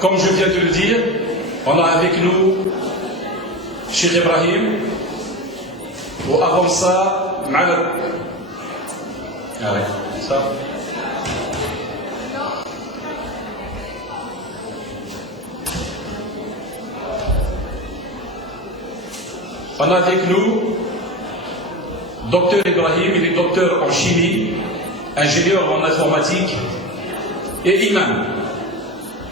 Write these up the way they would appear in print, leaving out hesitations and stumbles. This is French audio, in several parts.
Comme je viens de le dire, on a avec nous Cheikh Ibrahim, ou avant ça, معنا. Ah ouais, ça. On a avec nous Docteur Ibrahim, il est docteur en chimie, ingénieur en informatique et imam.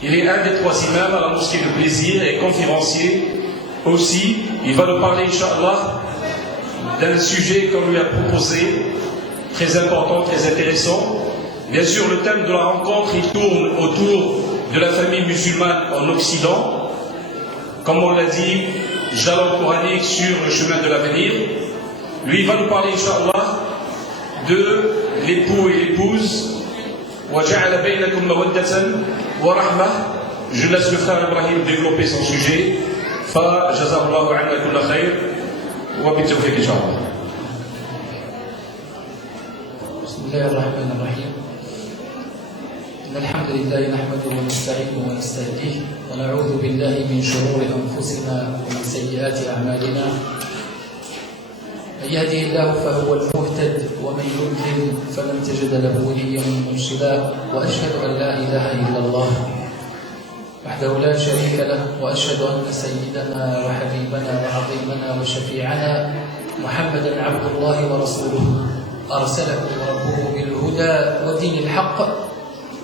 Il est un des 3 imams à la mosquée de Plaisir et conférencier aussi. Il va nous parler, Inch'Allah, d'un sujet qu'on lui a proposé, très important, très intéressant. Bien sûr, le thème de la rencontre, il tourne autour de la famille musulmane en Occident. Comme on l'a dit, jalon coranique sur le chemin de l'avenir. Lui, il va nous parler, Inch'Allah, de l'époux et l'épouse. وَجَعَلَ بَيْنَكُمْ مَوَدَّةً وَرَحْمَةً. Je laisse le frère Ibrahim développer son sujet. فَجَزَاهُ اللَّهُ عَنَّا كُلَّ خَيْرٍ وَبِالتَّوْفِيقِ إِنْ شاء الله. بسم الله الرحمن الرحيم. إن الحمد لله نحمده ونستعينه ونستهديه ونعوذ بالله من شرور أنفسنا ومن سيئات أعمالنا. من يهده الله فهو المهتد ومن يضلل فلن تجد له وليا مرشدا وأشهد أن لا إله إلا الله وحده لا شريك له وأشهد أن سيدنا وحبيبنا وعظيمنا وشفيعنا محمدا عبد الله ورسوله أرسله ربه بالهدى ودين الحق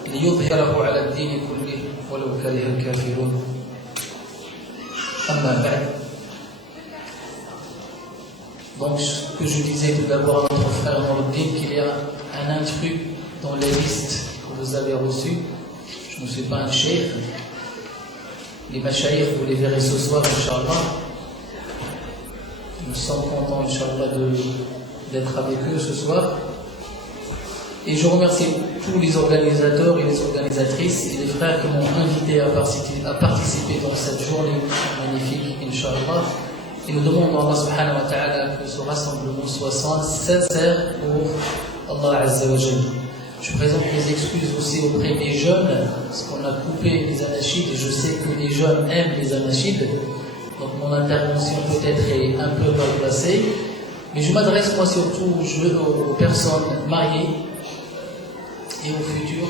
ليظهره على الدين كله ولو كره الكافرون. أما بعد. Donc, ce que je disais tout d'abord à notre frère Noureddin, qu'il y a un intrus dans les listes que vous avez reçues. Je ne suis pas un cheikh. Les machaïrs, vous les verrez ce soir, Inch'Allah. Nous sommes contents, Inch'Allah, d'être avec eux ce soir. Et je remercie tous les organisateurs et les organisatrices et les frères qui m'ont invité à participer dans cette journée magnifique, Inch'Allah. Et nous demandons à Allah subhanahu wa ta'ala que ce rassemblement soit sincère pour Allah Azza wa Jalla. Je présente mes excuses aussi auprès des jeunes, parce qu'on a coupé les anachides, et je sais que les jeunes aiment les anachides, donc mon intervention peut-être est un peu mal placée, mais je m'adresse moi surtout aux personnes mariées et aux futurs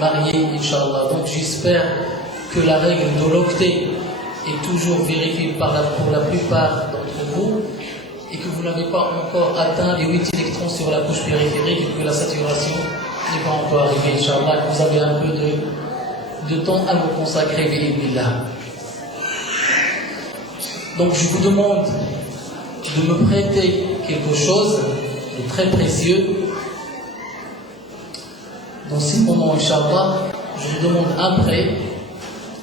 mariés, Inch'Allah. Donc j'espère que la règle de l'octet est toujours vérifiée pour la plupart d'entre vous, et que vous n'avez pas encore atteint les 8 électrons sur la couche périphérique et que la saturation n'est pas encore arrivée, Inch'Allah, que vous avez un peu de temps à vous consacrer, bi'idhnillah. Donc je vous demande de me prêter quelque chose de très précieux. Dans ces moments, Inch'Allah, je vous demande un prêt.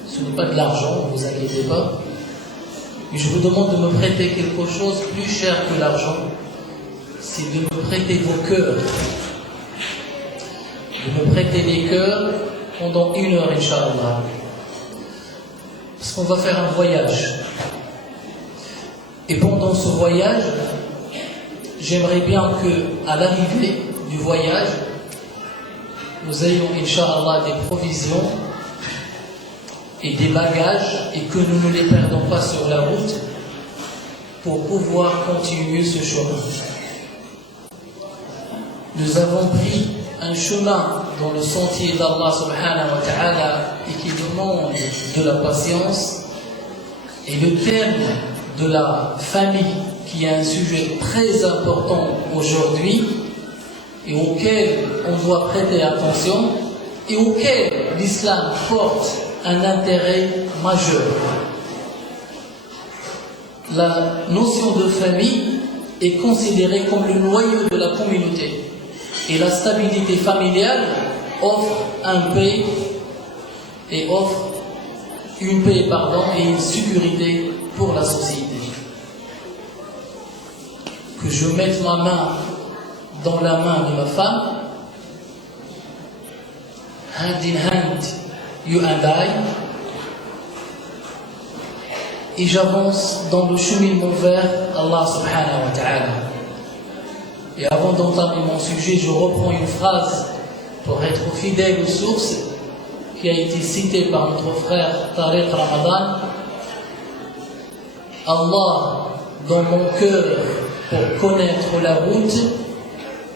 Ce n'est pas de l'argent, ne vous inquiétez pas. Mais je vous demande de me prêter quelque chose plus cher que l'argent. C'est de me prêter vos cœurs. De me prêter les cœurs pendant 1 heure, Inch'Allah. Parce qu'on va faire un voyage. Et pendant ce voyage, j'aimerais bien qu'à l'arrivée du voyage, nous ayons, Inch'Allah, des provisions et des bagages, et que nous ne les perdons pas sur la route pour pouvoir continuer ce chemin. Nous avons pris un chemin dans le sentier d'Allah subhanahu wa ta'ala et qui demande de la patience, et le thème de la famille, qui est un sujet très important aujourd'hui et auquel on doit prêter attention et auquel l'islam porte un intérêt majeur. La notion de famille est considérée comme le noyau de la communauté, et la stabilité familiale offre une paix et une sécurité pour la société. Que je mette ma main dans la main de ma femme, hand in hand, you and I, et j'avance dans le cheminement vers Allah subhanahu wa ta'ala. Et avant d'entamer mon sujet, je reprends une phrase pour être fidèle aux sources. qui a été cité par notre frère Tariq Ramadan, Allah dans mon cœur pour connaître la route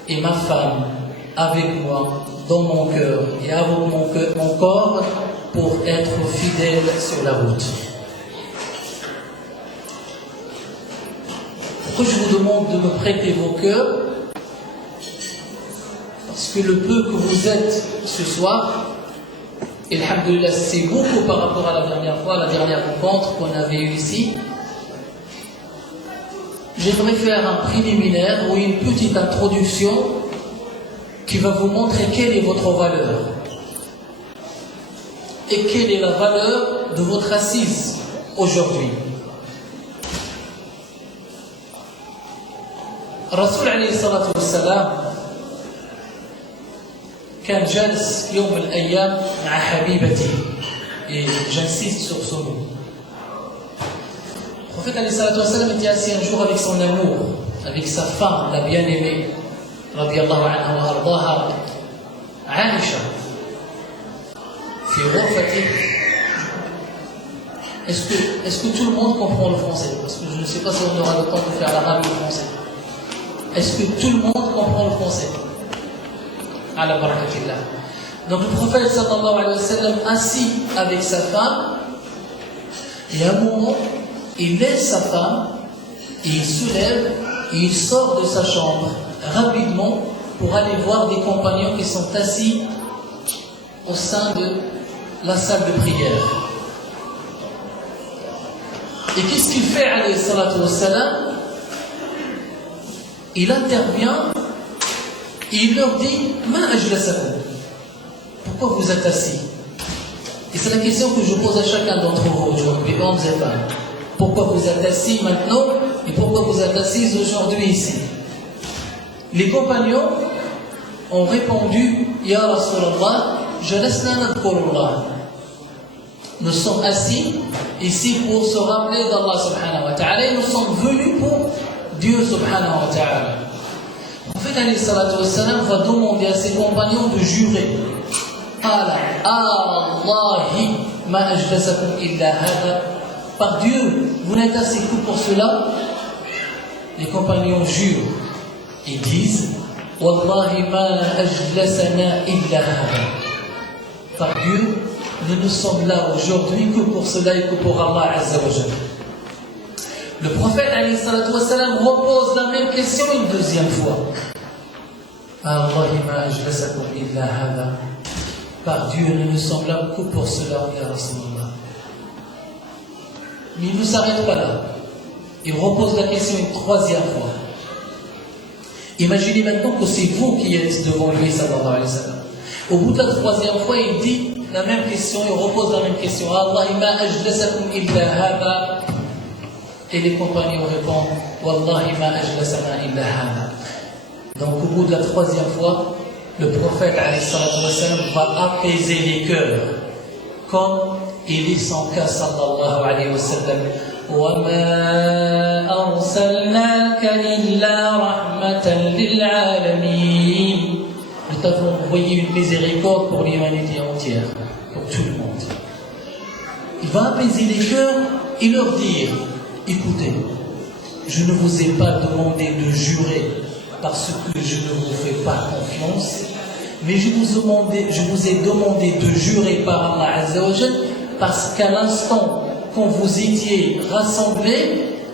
et ma femme avec moi dans mon cœur et avec mon corps pour être fidèle sur la route. Pourquoi je vous demande de me prêter vos cœurs? Parce que le peu que vous êtes ce soir, et alhamdoulilah, c'est beaucoup par rapport à la dernière fois, la dernière rencontre qu'on avait eue ici. J'aimerais faire un préliminaire ou une petite introduction qui va vous montrer quelle est votre valeur et quelle est la valeur de votre assise aujourd'hui. Rasoul alayhi salatu wassalam كان جالس يوم من الأيام مع حبيبته et j'insiste sur ce mot. Le prophète alayhi salatu wassalam était assis un jour avec son amour, avec sa femme, la bien-aimée, radiyallahu anha wa ardaha, Aïcha, fi ghurfatihi. Est-ce que tout le monde comprend le français? Parce que je ne sais pas si on aura le temps de faire l'arabe et le français. Est-ce que tout le monde comprend le français? Ala barakatillah. Donc le prophète sallallahu alayhi wa sallam assis avec sa femme, et à un moment, il laisse sa femme, et il se lève, et il sort de sa chambre rapidement pour aller voir des compagnons qui sont assis au sein de la salle de prière. Et qu'est-ce qu'il fait alayhi salatu wa sallam? Il intervient et il leur dit Ma ajlasakum, pourquoi vous êtes assis? Et c'est la question que je pose à chacun d'entre vous aujourd'hui, hommes et femmes. Pourquoi vous êtes assis maintenant et pourquoi vous êtes assis aujourd'hui ici? Les compagnons ont répondu Ya Rasulallah, jalasna nadhkurullah. Nous sommes assis ici pour se rappeler d'Allah subhanahu wa ta'ala et nous sommes venus pour Dieu subhanahu wa ta'ala. En fait, alayhi salatu wassalam va demander à ses compagnons de jurer. Qala Allahi ma ajlasakum illa hada. Par Dieu, vous n'êtes assis que pour cela. Les compagnons jurent et disent Wallahi ma ajlasana illa hada. Par Dieu, nous ne sommes là aujourd'hui que pour cela et que pour Allah Azza wa Jalla. Le prophète alayhi salatu wassalam repose la même question une deuxième fois. Allahi ma ajlasakum illa hada. Par Dieu, nous ne sommes là que pour cela, ya Rasulullah. Mais il ne s'arrête pas là. Il repose la question une troisième fois. Imaginez maintenant que c'est vous qui êtes devant lui, sallallahu alayhi wa sallam. Au bout de la troisième fois, il dit la même question, il repose la même question. Allahi ma ajlasakum illa hada. Et les compagnons répondent Wallahi ma ajlasana illa hada. Donc au bout de la troisième fois, le prophète alayhi salatu wassalam va apaiser les cœurs, comme il est son cas sallallahu alayhi wa sallam. وَمَا أَرْسَلْنَاكَ إِلَّا رَحْمَةً لِلْعَالَمِينَ. Nous t'avons envoyé une miséricorde pour l'humanité entière, pour tout le monde. Il va apaiser les cœurs et leur dire écoutez, je ne vous ai pas demandé de jurer parce que je ne vous fais pas confiance, mais je vous ai demandé de jurer par Allah Azza wa Jal parce qu'à l'instant quand vous étiez rassemblés,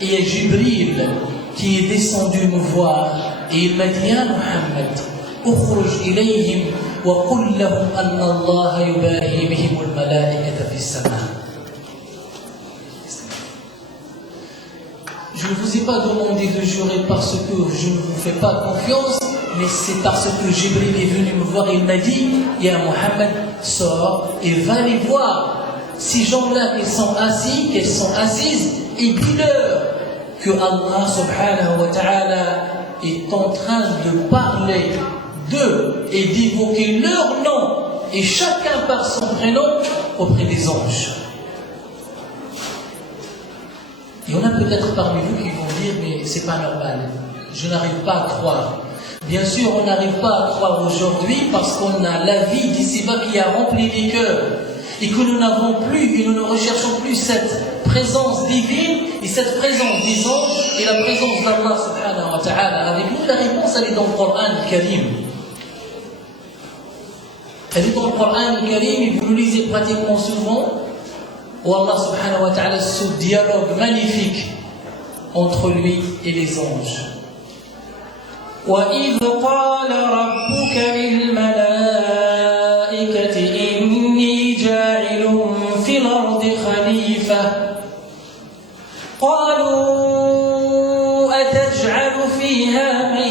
il y a Jibril qui est descendu me voir et il m'a dit Ya Muhammad, ukhruj ilayhim wa qul lahum anna Allah yubahi bihim al-malaikata fi as-sama. Je ne vous ai pas demandé de jurer parce que je ne vous fais pas confiance, mais c'est parce que Jibril est venu me voir et il m'a dit Ya Muhammad, sors et va les voir. Ces gens-là qui sont assis, qu'elles sont assises, et dis-leur que Allah subhanahu wa ta'ala est en train de parler d'eux et d'évoquer leur nom, et chacun par son prénom auprès des anges. Il y en a peut-être parmi vous qui vont dire mais c'est pas normal, je n'arrive pas à croire. Bien sûr, on n'arrive pas à croire aujourd'hui parce qu'on a la vie d'ici-bas qui a rempli les cœurs et que nous n'avons plus et nous ne recherchons plus cette présence divine et cette présence des anges et la présence d'Allah subhanahu wa ta'ala avec nous. La réponse, elle est dans le Coran Karim. Elle est dans le Coran Karim et vous le lisez pratiquement souvent où Allah subhanahu wa ta'ala ce dialogue magnifique entre lui et les anges. وَإِذْ قَالَ رَبُّكَ لِلْمَلَائِكَةِ إِنِّي جَاعِلٌ فِي الْأَرْضِ خَلِيفَةً قَالُوا أَتَجْعَلُ فِيهَا مَن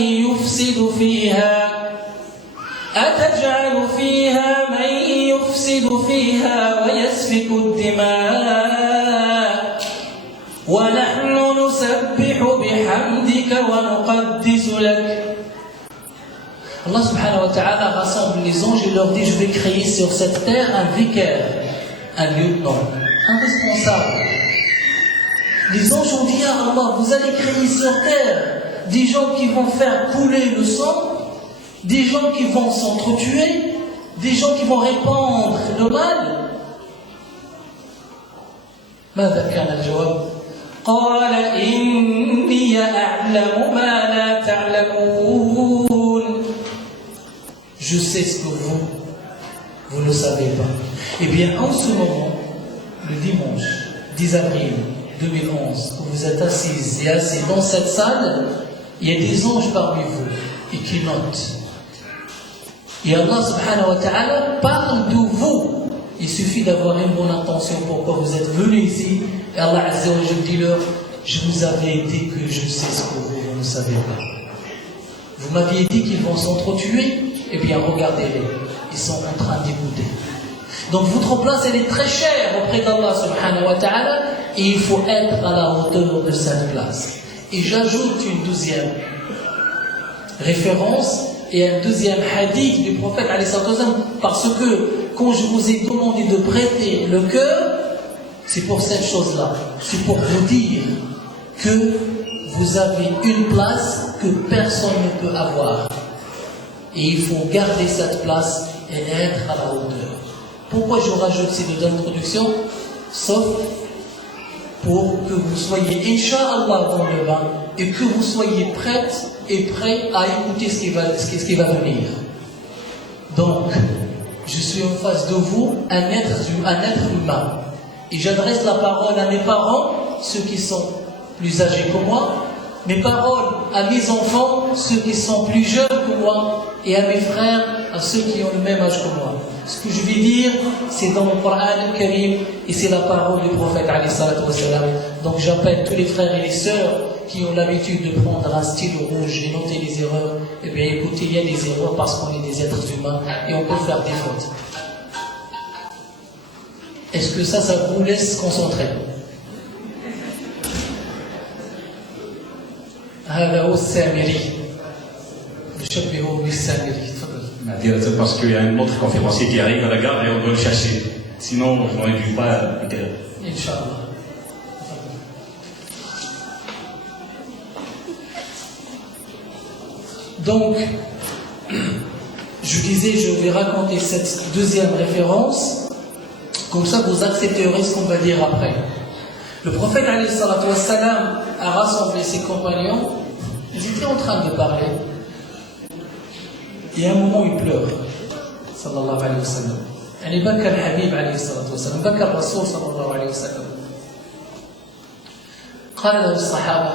يُفْسِدُ فِيهَا وَيَسْفِكُ الدِّمَاءَ وَنَحْنُ نُسَبِّحُ بِحَمْدِكَ وَنُقَدِّسُ لَكَ. Allah subhanahu wa ta'ala rassemble les anges et leur dit: je vais créer sur cette terre un vicaire, un lieutenant, un responsable. Les anges ont dit à Allah: vous allez créer sur terre des gens qui vont faire couler le sang, des gens qui vont s'entretuer, des gens qui vont répandre le mal. ماذا كان الجواب؟ قال إني أعلم ما لا تعلمون. Je sais ce que vous ne savez pas. Eh bien, en ce moment, le dimanche 10 avril 2011, où vous êtes assises et assis dans cette salle, il y a des anges parmi vous et qui notent. Et Allah subhanahu wa ta'ala parle de vous. Il suffit d'avoir une bonne intention pourquoi vous êtes venus ici. Et Allah azza wa jalla dit-leur: je vous avais dit que je sais ce que vous ne savez pas. Vous m'aviez dit qu'ils vont s'entretuer. Eh bien, regardez-les, ils sont en train d'écouter. Donc, votre place, elle est très chère auprès d'Allah subhanahu wa ta'ala, et il faut être à la hauteur de cette place. Et j'ajoute une deuxième référence et un deuxième hadith du prophète alayhi salatu wasalam, parce que quand je vous ai demandé de prêter le cœur, c'est pour cette chose-là. C'est pour vous dire que vous avez une place que personne ne peut avoir. Et il faut garder cette place et être à la hauteur. Pourquoi je rajoute ces deux introductions? Sauf pour que vous soyez, Inch'Allah, dans le bain et que vous soyez prêtes et prêts à écouter ce qui va venir. Donc, je suis en face de vous, un être humain. Et j'adresse la parole à mes parents, ceux qui sont plus âgés que moi, mes paroles à mes enfants, ceux qui sont plus jeunes que moi, et à mes frères, à ceux qui ont le même âge que moi. Ce que je vais dire, c'est dans le Coran Karim, et c'est la parole du prophète alayhi salatu wassalam. Donc j'appelle tous les frères et les sœurs qui ont l'habitude de prendre un stylo rouge et noter les erreurs. Eh bien écoutez, il y a des erreurs parce qu'on est des êtres humains et on peut faire des fautes. Est-ce que ça vous laisse concentrer? هذا هو السامري يشبهه بالسامري. C'est parce qu'il y a un autre conférencier qui arrive à la gare et on doit le chercher. Sinon, je n'aurais dû pas. Inch'Allah. Donc, je disais, je vais raconter cette deuxième référence, comme ça vous accepterez ce qu'on va dire après. Le prophète alayhi salatu wassalam a rassemblé ses compagnons, ils étaient en train de parler, et à un moment il pleure, sallallahu alayhi wa sallam. يعني بكى الحبيب عليه الصلاة والسلام، بكى الرسول صلى الله عليه وسلم. قال له الصحابة: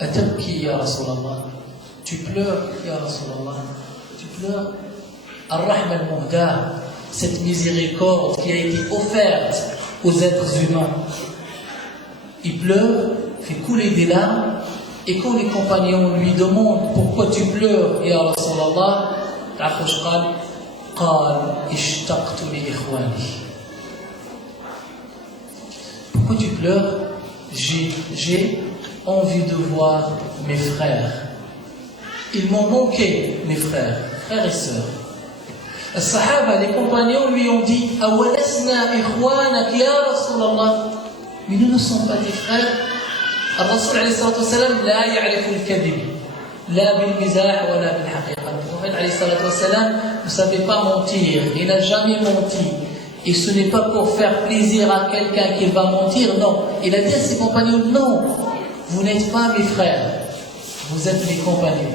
أتبكي يا رسول الله؟ Tu pleures, ya Rasulallah, tu pleures. Ar-Rahma al-Muhda, cette miséricorde qui a été offerte aux êtres humains. Il pleure, fait couler des larmes, et quand les compagnons lui demandent pourquoi tu pleures, ya Rasulallah, ta'afush qal ishtaqtu li ikhwani. Pourquoi tu pleures? J'ai envie de voir mes frères. Ils m'ont manqué, mes frères et sœurs. Les Sahaba, les compagnons lui ont dit: Awalasna ikhwanak ya Rasulallah. Mais nous ne sommes pas des frères. Al-Rasul alayhi salatu wassalam la ya'rifu al-kadhib. La bil-mizah wa la bil-haqiqa. Le prophète alayhi salatu wassalam ne savait pas mentir, il n'a jamais menti. Et ce n'est pas pour faire plaisir à quelqu'un qu'il va mentir, non. Il a dit à ses compagnons, non, vous n'êtes pas mes frères, vous êtes mes compagnons.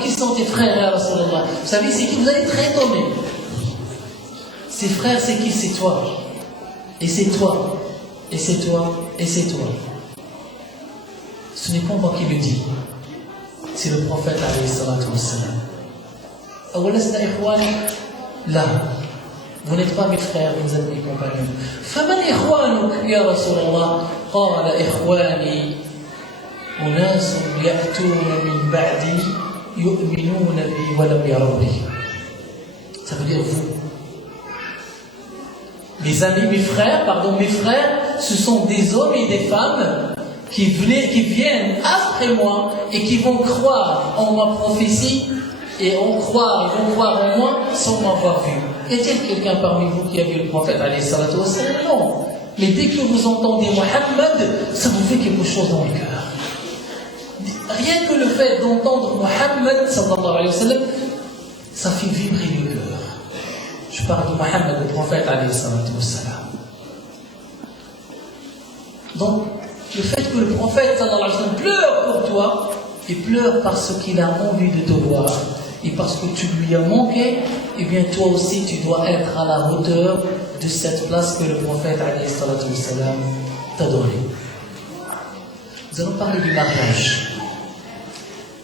Qui sont tes frères, ya Rasulallah? Vous savez, c'est qui? Vous allez être étonnés. Ces frères, c'est qui? C'est toi. Et c'est toi. Et c'est toi. Et c'est toi. Ce n'est pas moi qui le dis. C'est le prophète alayhi salatu wassalam. Awalasna ikhwan, là. Vous n'êtes pas mes frères, vous êtes mes compagnons. Faman ikhwanuk, ya Rasulallah? Qala ikhwani. أناس يأتون من بعدي يؤمنون بي ولم يروا بي. Ça veut dire vous. Mes amis, mes frères, ce sont des hommes et des femmes qui viennent après moi et qui vont croire en ma prophétie et ils vont croire en moi sans m'avoir vu. Y a-t-il quelqu'un parmi vous qui a vu le prophète alayhi salatu wassalam? Non. Mais dès que vous entendez Mohammed, ça vous fait quelque chose dans le cœur. Rien que le fait d'entendre Mohammed sallallahu alayhi wa sallam, ça fait vibrer le cœur. Je parle de Mohammed, le prophète alayhi salatu wa sallam. Donc, le fait que le prophète sallallahu alayhi wa sallam pleure pour toi, il pleure parce qu'il a envie de te voir, et parce que tu lui as manqué, et bien toi aussi tu dois être à la hauteur de cette place que le prophète alayhi salatu wa sallam t'a donnée. Nous allons parler du mariage.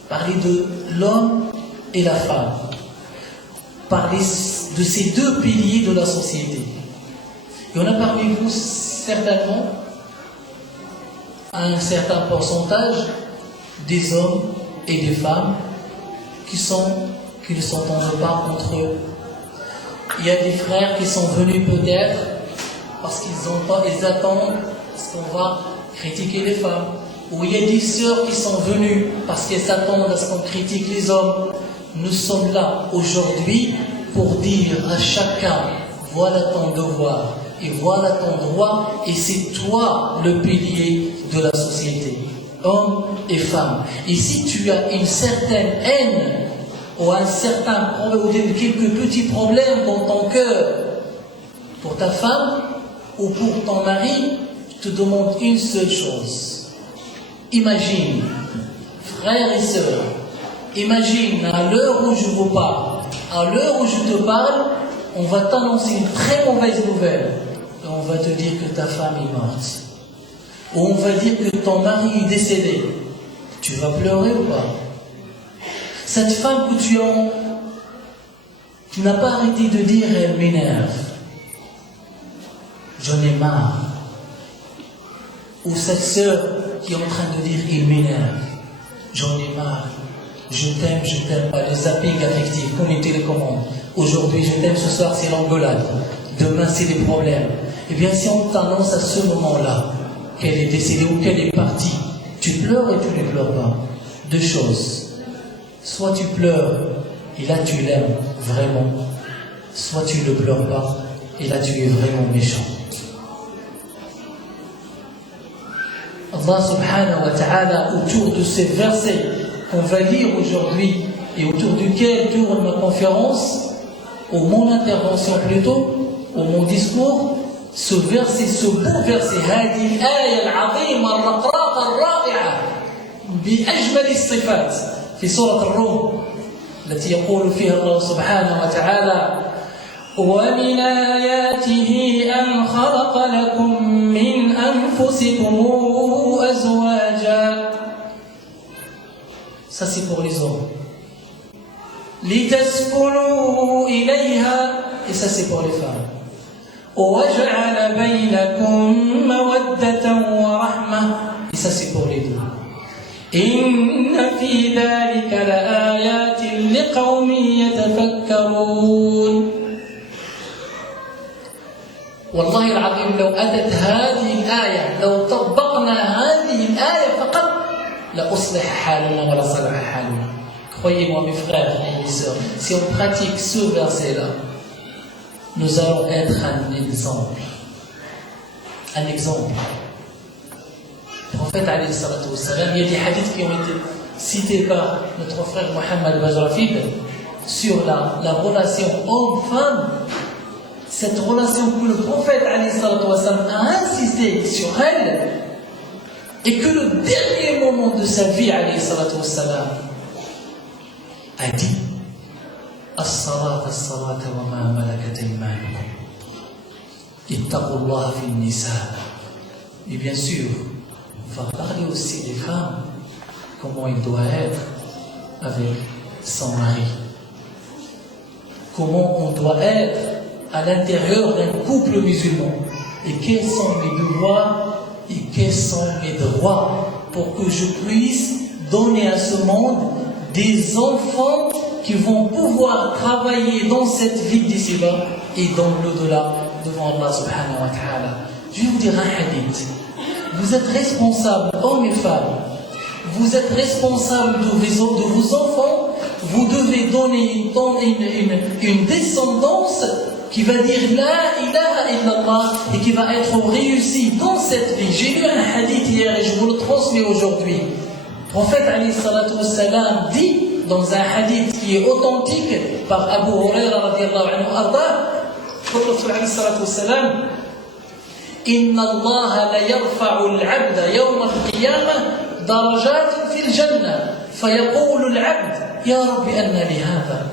Parler de l'homme et la femme, parler de ces deux piliers de la société. Il y en a parmi vous certainement un certain pourcentage des hommes et des femmes qui ne s'entendent pas entre eux. Il y a des frères qui sont venus peut-être parce qu'ils attendent ce qu'on va critiquer les femmes. Ou il y a des sœurs qui sont venues parce qu'elles s'attendent à ce qu'on critique les hommes. Nous sommes là aujourd'hui pour dire à chacun, voilà ton devoir et voilà ton droit, et c'est toi le pilier de la société, hommes et femmes. Et si tu as une certaine haine ou un certain problème, ou quelques petits problèmes dans ton cœur pour ta femme ou pour ton mari, je te demande une seule chose. Imagine, frères et sœurs, imagine à l'heure où je vous parle, à l'heure où je te parle, on va t'annoncer une très mauvaise nouvelle. Et on va te dire que ta femme est morte. Ou on va dire que ton mari est décédé. Tu vas pleurer ou pas? Cette femme que tu n'as pas arrêté de dire, elle m'énerve. J'en ai marre. Ou cette sœur qui est en train de dire, il m'énerve, j'en ai marre, je t'aime pas, le zapping affectif, comme une télécommande. Aujourd'hui je t'aime, ce soir c'est l'engueulade, demain c'est des problèmes. Eh bien si on t'annonce à ce moment-là qu'elle est décédée ou qu'elle est partie, tu pleures et tu ne pleures pas. Deux choses, soit tu pleures et là tu l'aimes vraiment, soit tu ne pleures pas et là tu es vraiment méchant. Allah subhanahu wa ta'ala, autour de ces versets qu'on va lire aujourd'hui et autour duquel tourne ma conférence, ou mon intervention plutôt, ou mon discours, ce verset, ce beau verset, هذه الآية العظيمة الرقراقة الرائعة بأجمل الصفات في سورة الروم التي يقول فيها الله سبحانه وتعالى ومن آياته أن خلق لكم من أنفسكم أزواجا. Ça c'est pour les hommes. لتسكنوا إليها, et ça c'est pour les femmes. وجعل بينكم مودة ورحمة, et ça c'est pour les deux. إن في ذلك لآيات لقوم يتفكرون. والله العظيم لو أتت هذه الآية، لو طبقنا هذه الآية فقط لأصلح حالنا ولا صلح حالنا. Croyez-moi mes frères et mes sœurs, si on pratique ce verset-là, nous allons être un exemple. un exemple. Le prophète, alayhi salatu wassalam, il y a des hadiths qui ont été cités par notre frère Mohammed Bajrafid sur la relation homme-femme. Cette relation que le prophète, alayhi salatu wassalam, a insisté sur elle, et que le dernier moment de sa vie, alayhi salatu wassalam, a dit As-salat, as-salat wa ma malakat aymanukum. Ittaqullaha fi nisa. Et bien sûr, on va parler aussi des femmes, comment il doit être avec son mari. Comment on doit être à l'intérieur d'un couple musulman. Et quels sont mes devoirs et quels sont mes droits pour que je puisse donner à ce monde des enfants qui vont pouvoir travailler dans cette vie d'ici-bas et dans l'au-delà devant Allah subhanahu wa ta'ala. Je vais vous dire un hadith. Vous êtes responsables, hommes et femmes, vous êtes responsables de vos enfants, vous devez donner une descendance qui va dire La ilaha illallah et qui va être réussie dans cette vie. J'ai lu un hadith hier et je vous le transmets aujourd'hui. Le prophète alayhi salatu wassalam dit dans un hadith qui est authentique par Abu Huraira radiallahu anhu arda, le prophète alayhi salatu wassalam Inna Allah la yarfa'u al-'abda yawm al-qiyamah darajat fi al-jannah fayaqulu al-'abd ya rabbi anna li hadha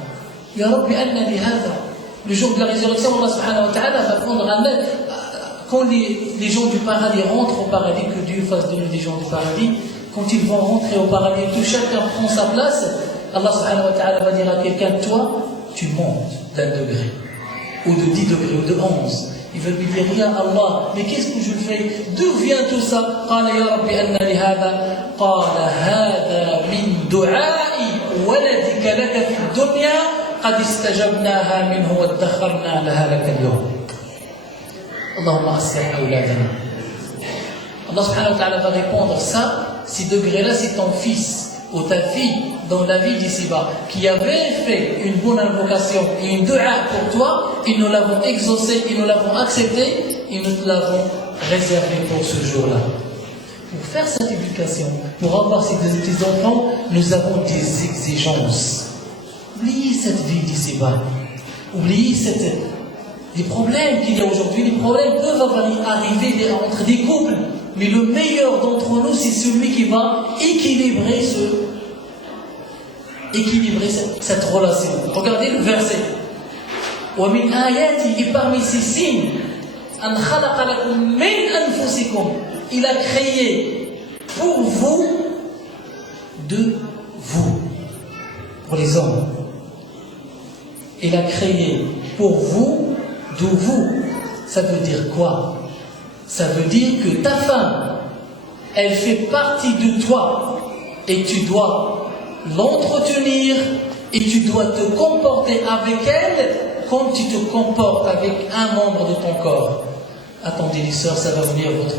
ya rabbi anna li hadha. Le jour de la résurrection, Allah subhanahu wa ta'ala va prendre un aide. Quand les gens du paradis rentrent au paradis, que Dieu fasse de nous des gens du paradis, quand ils vont rentrer au paradis, tout chacun prend sa place, Allah subhanahu wa ta'ala va dire à quelqu'un, toi, tu montes d'un degré, ou de 10 degrés, ou de 11. Il va lui dire, ya Allah, mais qu'est-ce que je fais? D'où vient tout ça? Qala ya Rabbi anna li hadha, qala hadha min du'ai waladika laka fi dunya. قد استجبناها منه وادخرنا لها لك اليوم اللهم أصلح أولادنا. Allah subhanahu wa ta'ala va répondre ça, ces degrés-là, c'est ton fils ou ta fille dans la vie d'ici-bas qui avait fait une bonne invocation et une dua pour toi, et nous l'avons exaucé, et nous l'avons accepté, et nous l'avons réservé pour ce jour-là. Pour faire cette éducation, pour avoir ces petits enfants, nous avons des exigences. Oubliez cette vie d'ici-bas. Oubliez les problèmes qu'il y a aujourd'hui. Les problèmes peuvent arriver entre des couples. Mais le meilleur d'entre nous, c'est celui qui va équilibrer cette relation. Regardez le verset. وَمِنْ آيَاتِهِ, et parmi ces signes, أَنْ خَلَقَ لَكُمْ مِنْ أَنفُسِكُمْ, il a créé pour vous, de vous, pour les hommes. Il a créé pour vous, de vous. Ça veut dire quoi? Ça veut dire que ta femme, elle fait partie de toi et tu dois l'entretenir et tu dois te comporter avec elle comme tu te comportes avec un membre de ton corps. Attendez les sœurs, ça va venir votre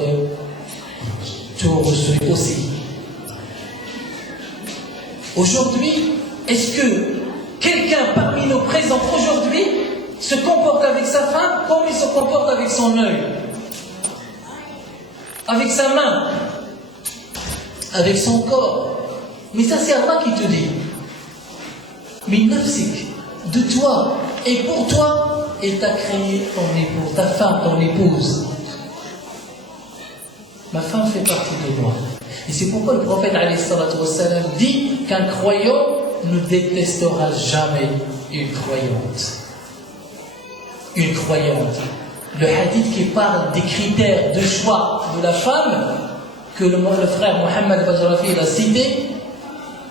tour aussi. Aujourd'hui, est-ce que quelqu'un parmi nos présents aujourd'hui se comporte avec sa femme comme il se comporte avec son œil, avec sa main, avec son corps? Mais ça, c'est Allah qui te dit. Min nafsik, de toi et pour toi, et t'a créé ton épouse, ta femme, ton épouse. Ma femme fait partie de moi. Et c'est pourquoi le prophète alayhi salatu wassalam dit qu'un croyant ne détestera jamais une croyante. Une croyante. Le hadith qui parle des critères de choix de la femme, que le frère Mohammed Bajrafi a cité,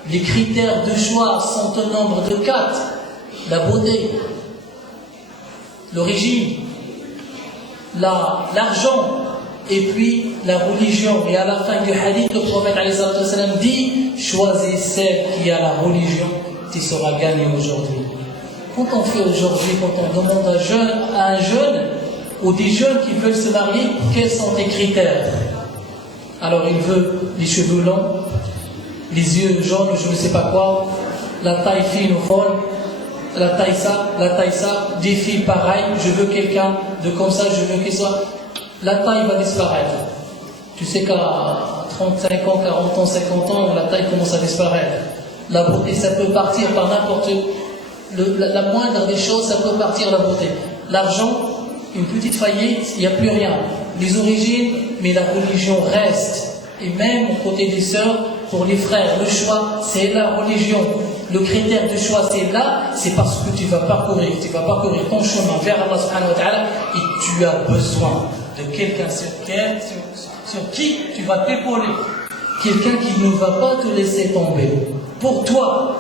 les critères de choix sont au nombre de 4. La beauté, l'origine, l'argent, et puis la religion. Et à la fin du hadith, le prophète dit, choisis celle qui a la religion, tu seras gagné aujourd'hui. Quand on fait aujourd'hui, quand on demande à un jeune ou des jeunes qui veulent se marier, quels sont tes critères? Alors il veut les cheveux longs, les yeux jaunes, je ne sais pas quoi, la taille fine ou folle, la taille ça, des filles pareilles, je veux quelqu'un de comme ça, je veux qu'il soit. la taille va disparaître. Tu sais qu'à 35 ans, 40 ans, 50 ans, la taille commence à disparaître. La beauté, ça peut partir par n'importe... la moindre des choses, ça peut partir la beauté. L'argent, une petite faillite, il n'y a plus rien. Les origines, mais la religion reste. Et même au côté des sœurs, pour les frères, le choix, c'est la religion. Le critère de choix, c'est là, c'est parce que tu vas parcourir ton chemin vers Allah subhanahu wa ta'ala et tu as besoin de quelqu'un sur qui tu vas t'épauler. Quelqu'un qui ne va pas te laisser tomber. Pour toi,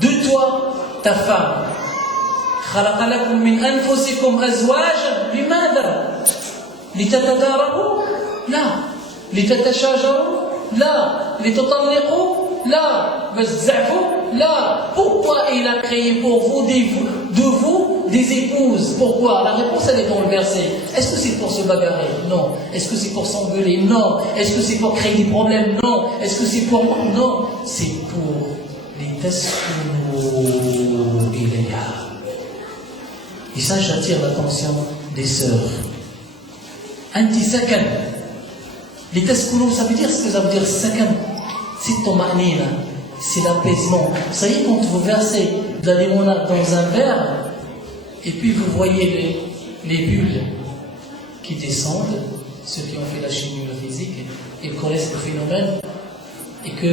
de toi, ta femme. خلق لكم من أنفسكم أزواجا لماذا؟ لتتداركوا؟ لا. لتتشاجروا؟ لا. لتطلقوا؟ لا. بس تزعفوا؟ لا. Pourquoi il a créé pour vous, de vous, des épouses? Pourquoi? La réponse, elle est dans le verset. Est-ce que c'est pour se bagarrer? Non. Est-ce que c'est pour s'engueuler? Non. Est-ce que c'est pour créer des problèmes? Non. Est-ce que c'est pour... Non. C'est pour les taskunuu ilayha. Et ça, j'attire l'attention des sœurs. Anti-sakan. Les taskunuu, ça veut dire ce que ça veut dire sakan. C'est ton ma'nina. C'est l'apaisement. Vous savez, quand vous versez de la limonade dans un verre, et puis vous voyez les bulles qui descendent, ceux qui ont fait la chimie ou la physique, ils connaissent le phénomène, et que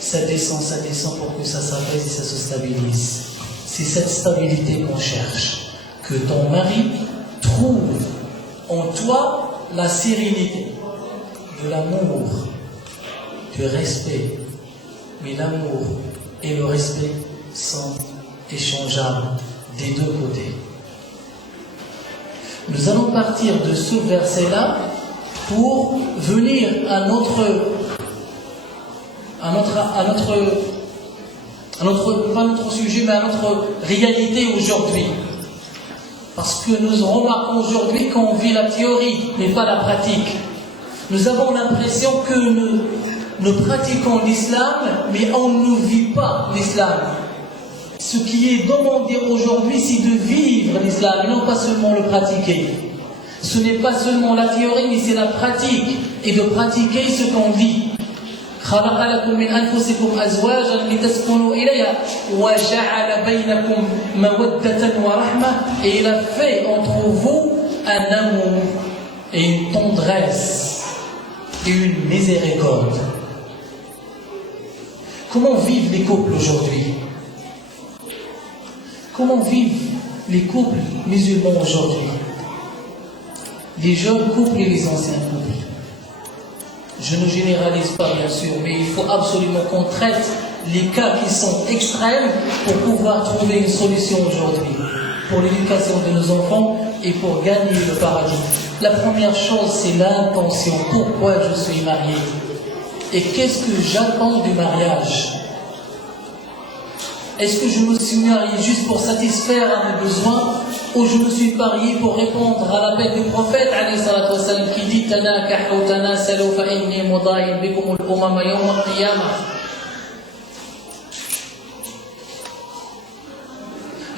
ça descend pour que ça s'apaise et ça se stabilise. C'est cette stabilité qu'on cherche. Que ton mari trouve en toi la sérénité, de l'amour, du respect. Mais l'amour et le respect sont échangeables des deux côtés. Nous allons partir de ce verset-là pour venir à notre pas notre sujet, mais à notre réalité aujourd'hui. Parce que nous remarquons aujourd'hui qu'on vit la théorie, mais pas la pratique. Nous avons l'impression que nous pratiquons l'islam, mais on ne vit pas l'islam. Ce qui est demandé aujourd'hui, c'est de vivre l'islam, et non pas seulement le pratiquer. Ce n'est pas seulement la théorie, mais c'est la pratique, et de pratiquer ce qu'on dit. خلق لكم من أنفسكم أزواجا لتسكنوا إليها وجعل بينكم مودة ورحمة, et il a fait entre vous un amour et une tendresse et une miséricorde. Comment vivent les couples aujourd'hui? Comment vivent les couples musulmans aujourd'hui? Les jeunes couples et les anciens couples. Je ne généralise pas bien sûr, mais il faut absolument qu'on traite les cas qui sont extrêmes pour pouvoir trouver une solution aujourd'hui, pour l'éducation de nos enfants et pour gagner le paradis. La première chose, c'est l'intention. Pourquoi je suis marié? Et qu'est-ce que j'attends du mariage? Est-ce que je me suis marié juste pour satisfaire à mes besoins, ou je me suis marié pour répondre à l'appel du prophète qui dit tanakahu tanasalu fa inni mudayin bikum al-umama yawm al-qiyamah.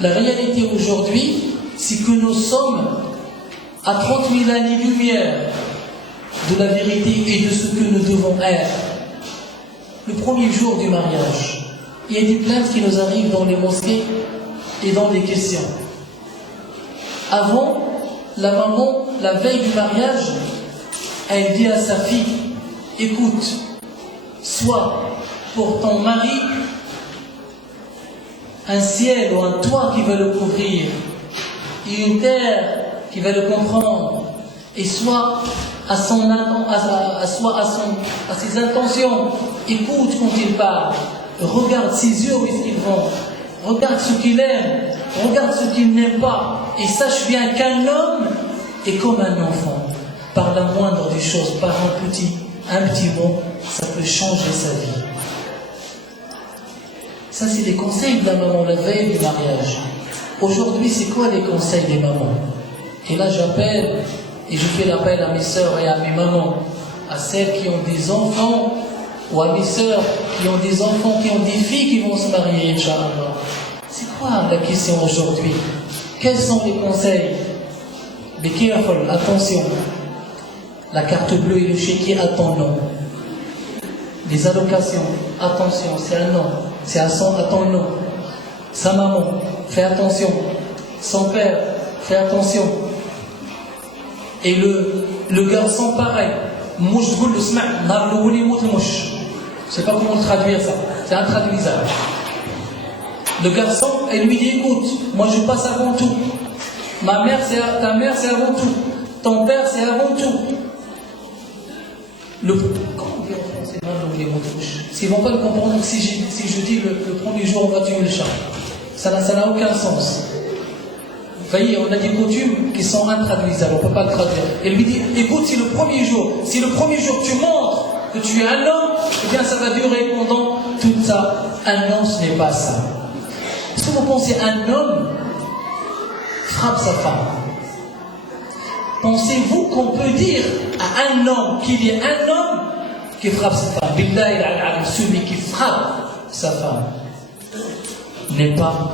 La réalité aujourd'hui, c'est que nous sommes à 30 000 années-lumière de la vérité et de ce que nous devons être. Le premier jour du mariage, il y a des plaintes qui nous arrivent dans les mosquées et dans les questions. Avant, la maman, la veille du mariage, elle dit à sa fille, écoute, sois pour ton mari un ciel ou un toit qui va le couvrir, et une terre qui va le comprendre, et soit à ses intentions, écoute quand il parle, regarde ses yeux où ils vont, regarde ce qu'il aime, regarde ce qu'il n'aime pas, et sache bien qu'un homme est comme un enfant. Par la moindre des choses, par un petit mot, ça peut changer sa vie. Ça, c'est les conseils de la maman la veille du mariage. Aujourd'hui, c'est quoi les conseils des mamans? Et là, j'appelle, et je fais l'appel à mes sœurs et à mes mamans, à celles qui ont des enfants, ou à mes sœurs qui ont des enfants, qui ont des filles qui vont se marier, Inch'Allah. C'est quoi la question aujourd'hui? Quels sont les conseils? Be careful, attention. La carte bleue et le chéquier à ton nom. Les allocations, attention, c'est un nom, c'est à ton nom. Sa maman, fais attention. Son père, fais attention. Et le garçon, pareil. Je sais pas comment traduire ça, c'est intraduisable. Le garçon, elle lui dit, écoute, moi je passe avant tout. Ta mère c'est avant tout. Ton père c'est avant tout. Comment on dit en français, s'ils ne vont pas le comprendre, si je dis le premier jour on va tuer le chat, ça n'a aucun sens. Vous voyez, on a des coutumes qui sont intraduisables, on ne peut pas le traduire. Elle lui dit, écoute, si le premier jour tu montres que tu es un homme, eh bien ça va durer pendant toute ça. Un homme, ce n'est pas ça. Est-ce que vous pensez un homme frappe sa femme? Pensez-vous qu'on peut dire à un homme qu'il y ait un homme qui frappe sa femme? Billahi al-alim, celui qui frappe sa femme n'est pas.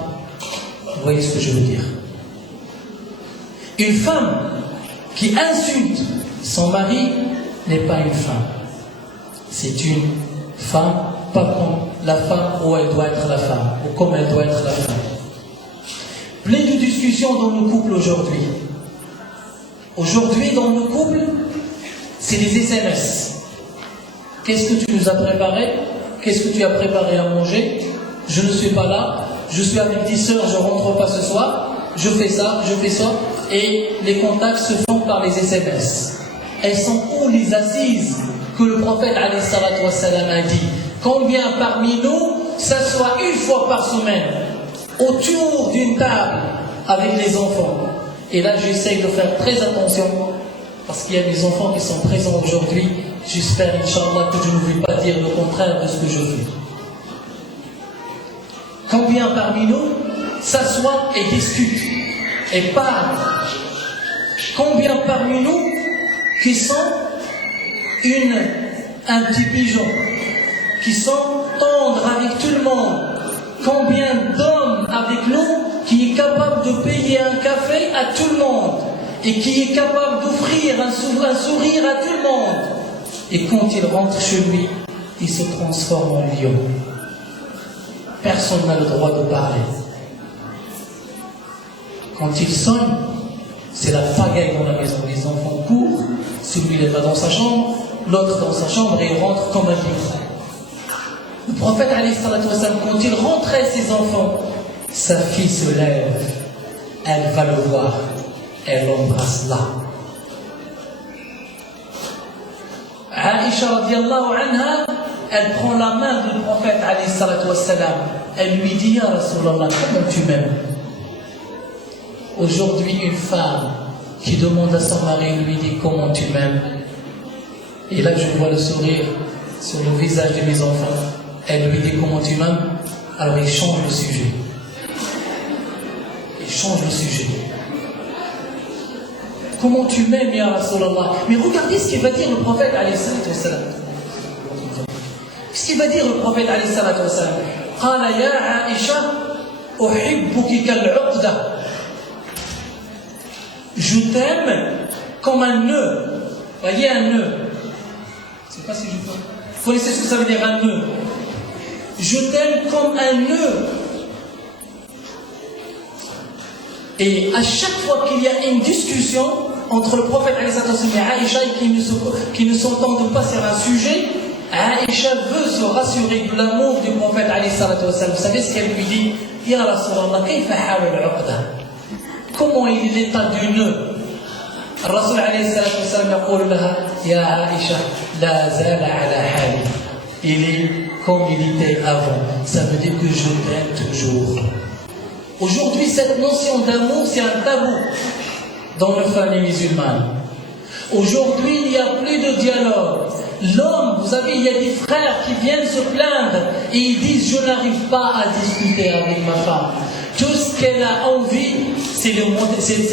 Vous voyez ce que je veux dire? Une femme qui insulte son mari n'est pas une femme. C'est une femme, pas comme la femme où elle doit être la femme, ou comme elle doit être la femme. Plein de discussions dans nos couples aujourd'hui. Aujourd'hui, dans nos couples, c'est des SMS. Qu'est-ce que tu nous as préparé? Qu'est-ce que tu as préparé à manger? Je ne suis pas là. Je suis avec 10 sœurs, je ne rentre pas ce soir. Je fais ça, je fais ça. Et les contacts se font par les SMS. Elles sont où les assises que le prophète alayhi salatu wassalam a dit? Combien parmi nous s'assoit une fois par semaine autour d'une table avec les enfants? Et là, j'essaie de faire très attention parce qu'il y a des enfants qui sont présents aujourd'hui. J'espère, Inch'Allah, que je ne vais pas dire le contraire de ce que je fais. Combien parmi nous s'assoient et discutent et parlent? Combien parmi nous qui sont un petit pigeon, qui sont tendres avec tout le monde? Combien d'hommes avec nous qui est capable de payer un café à tout le monde et qui est capable d'offrir un sourire à tout le monde, et quand il rentre chez lui, il se transforme en lion. Personne n'a le droit de parler. Quand il sonne, c'est la pagaille dans la maison. Les enfants courent, celui-là va dans sa chambre, l'autre dans sa chambre, et il rentre comme un lion. Le prophète, alayhi salatu wassalam, quand il rentrait ses enfants, sa fille se lève, elle va le voir, elle l'embrasse là. Aïcha radiallahu anha, elle prend la main du prophète, alayhi salatu wassalam, elle lui dit, Ya Rasulallah, comment tu m'aimes? Aujourd'hui, une femme qui demande à son mari, lui dit, comment tu m'aimes? Et là, je vois le sourire sur le visage de mes enfants. Elle lui dit, comment tu m'aimes? Alors il change le sujet. Il change le sujet. Comment tu m'aimes, ya Rasulallah? Mais regardez ce qu'il va dire le prophète, alayhi salatu wassalam. Qu'est-ce qu'il va dire le prophète, alayhi salatu wassalam? Qala ya Aïcha, uhibbuki kal-uqda. Je t'aime comme un nœud. Voyez un nœud. Je ne sais pas si je peux. Vous connaissez ce que ça veut dire un nœud? Je t'aime comme un nœud. Et à chaque fois qu'il y a une discussion entre le prophète et Aïcha qui ne s'entendent pas sur un sujet, Aïcha veut se rassurer de l'amour du prophète. Vous savez ce qu'elle lui dit? Ya Rasulallah, kayfa hal al-uqda? Comment il est l'état du nœud? Rasul alayhi salatu wassalam yaqulu laha ya Aïcha la zala ala hali. Il est comme il était avant. Ça veut dire que je t'aime toujours. Aujourd'hui, cette notion d'amour, c'est un tabou dans les familles musulmanes. Aujourd'hui, il n'y a plus de dialogue. L'homme, vous savez, il y a des frères qui viennent se plaindre et ils disent, je n'arrive pas à discuter avec ma femme. Tout ce qu'elle a envie, c'est